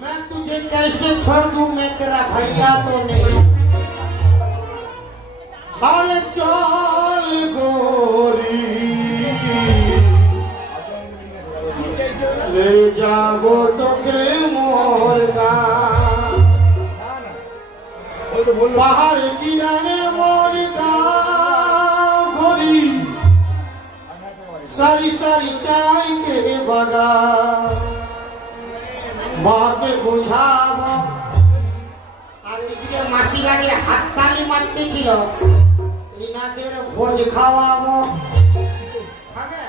मैं तुझे कैसे छोड़ दूं, मैं तेरा भैया तो नहीं। अरे चल गोरी ले जाओ तो के मोर गाँव, पहाड़ किनारे मोर गाँव गोरी, सारी सारी चाय के बागान। মাকে বুঝাবো, আর এদিকে মাসিরা যে হাততালি মারতেছিল, ইনাদের ভোজ খাওয়াবো। খাবে?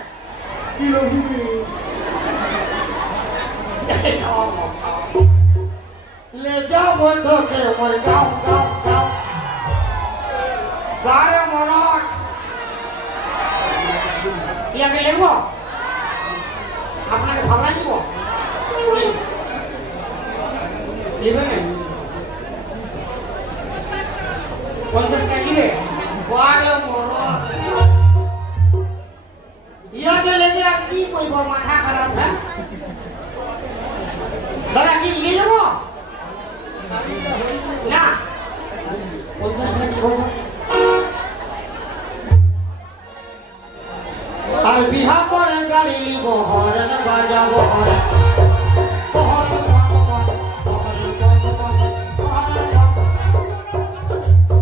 ले जाओ তোকে মোর গাঁও গাঁও গাঁও, বারে মরট ইয়াকে লিখব, আপনাকে ভাবনা দিব লিখবে না 50 টাকা দিবে, বারে মরট ইয়াকে লেগে আর কি করব, মাথা খারাপ। হ্যাঁ দাদা কি নিয়ে যাব না? 50 মিনিট শোন বিহা করে গাড়ি লিব হরেন বাজাবো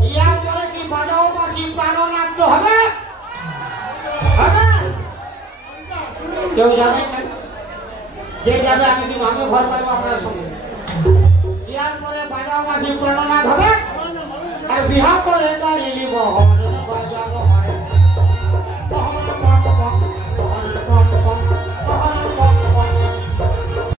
ইয়ার পরে কি বাজাও বাসি প্রাণনাট্য হবে কেউ যাবেন না যে যাবে আমি কিন্তু আমিও ঘর পাইবো আপনার সঙ্গে ইয়ার পরে বাজাও বাসি প্রাণনাট হবে আর বিহা করে গাড়ি লিব হরেন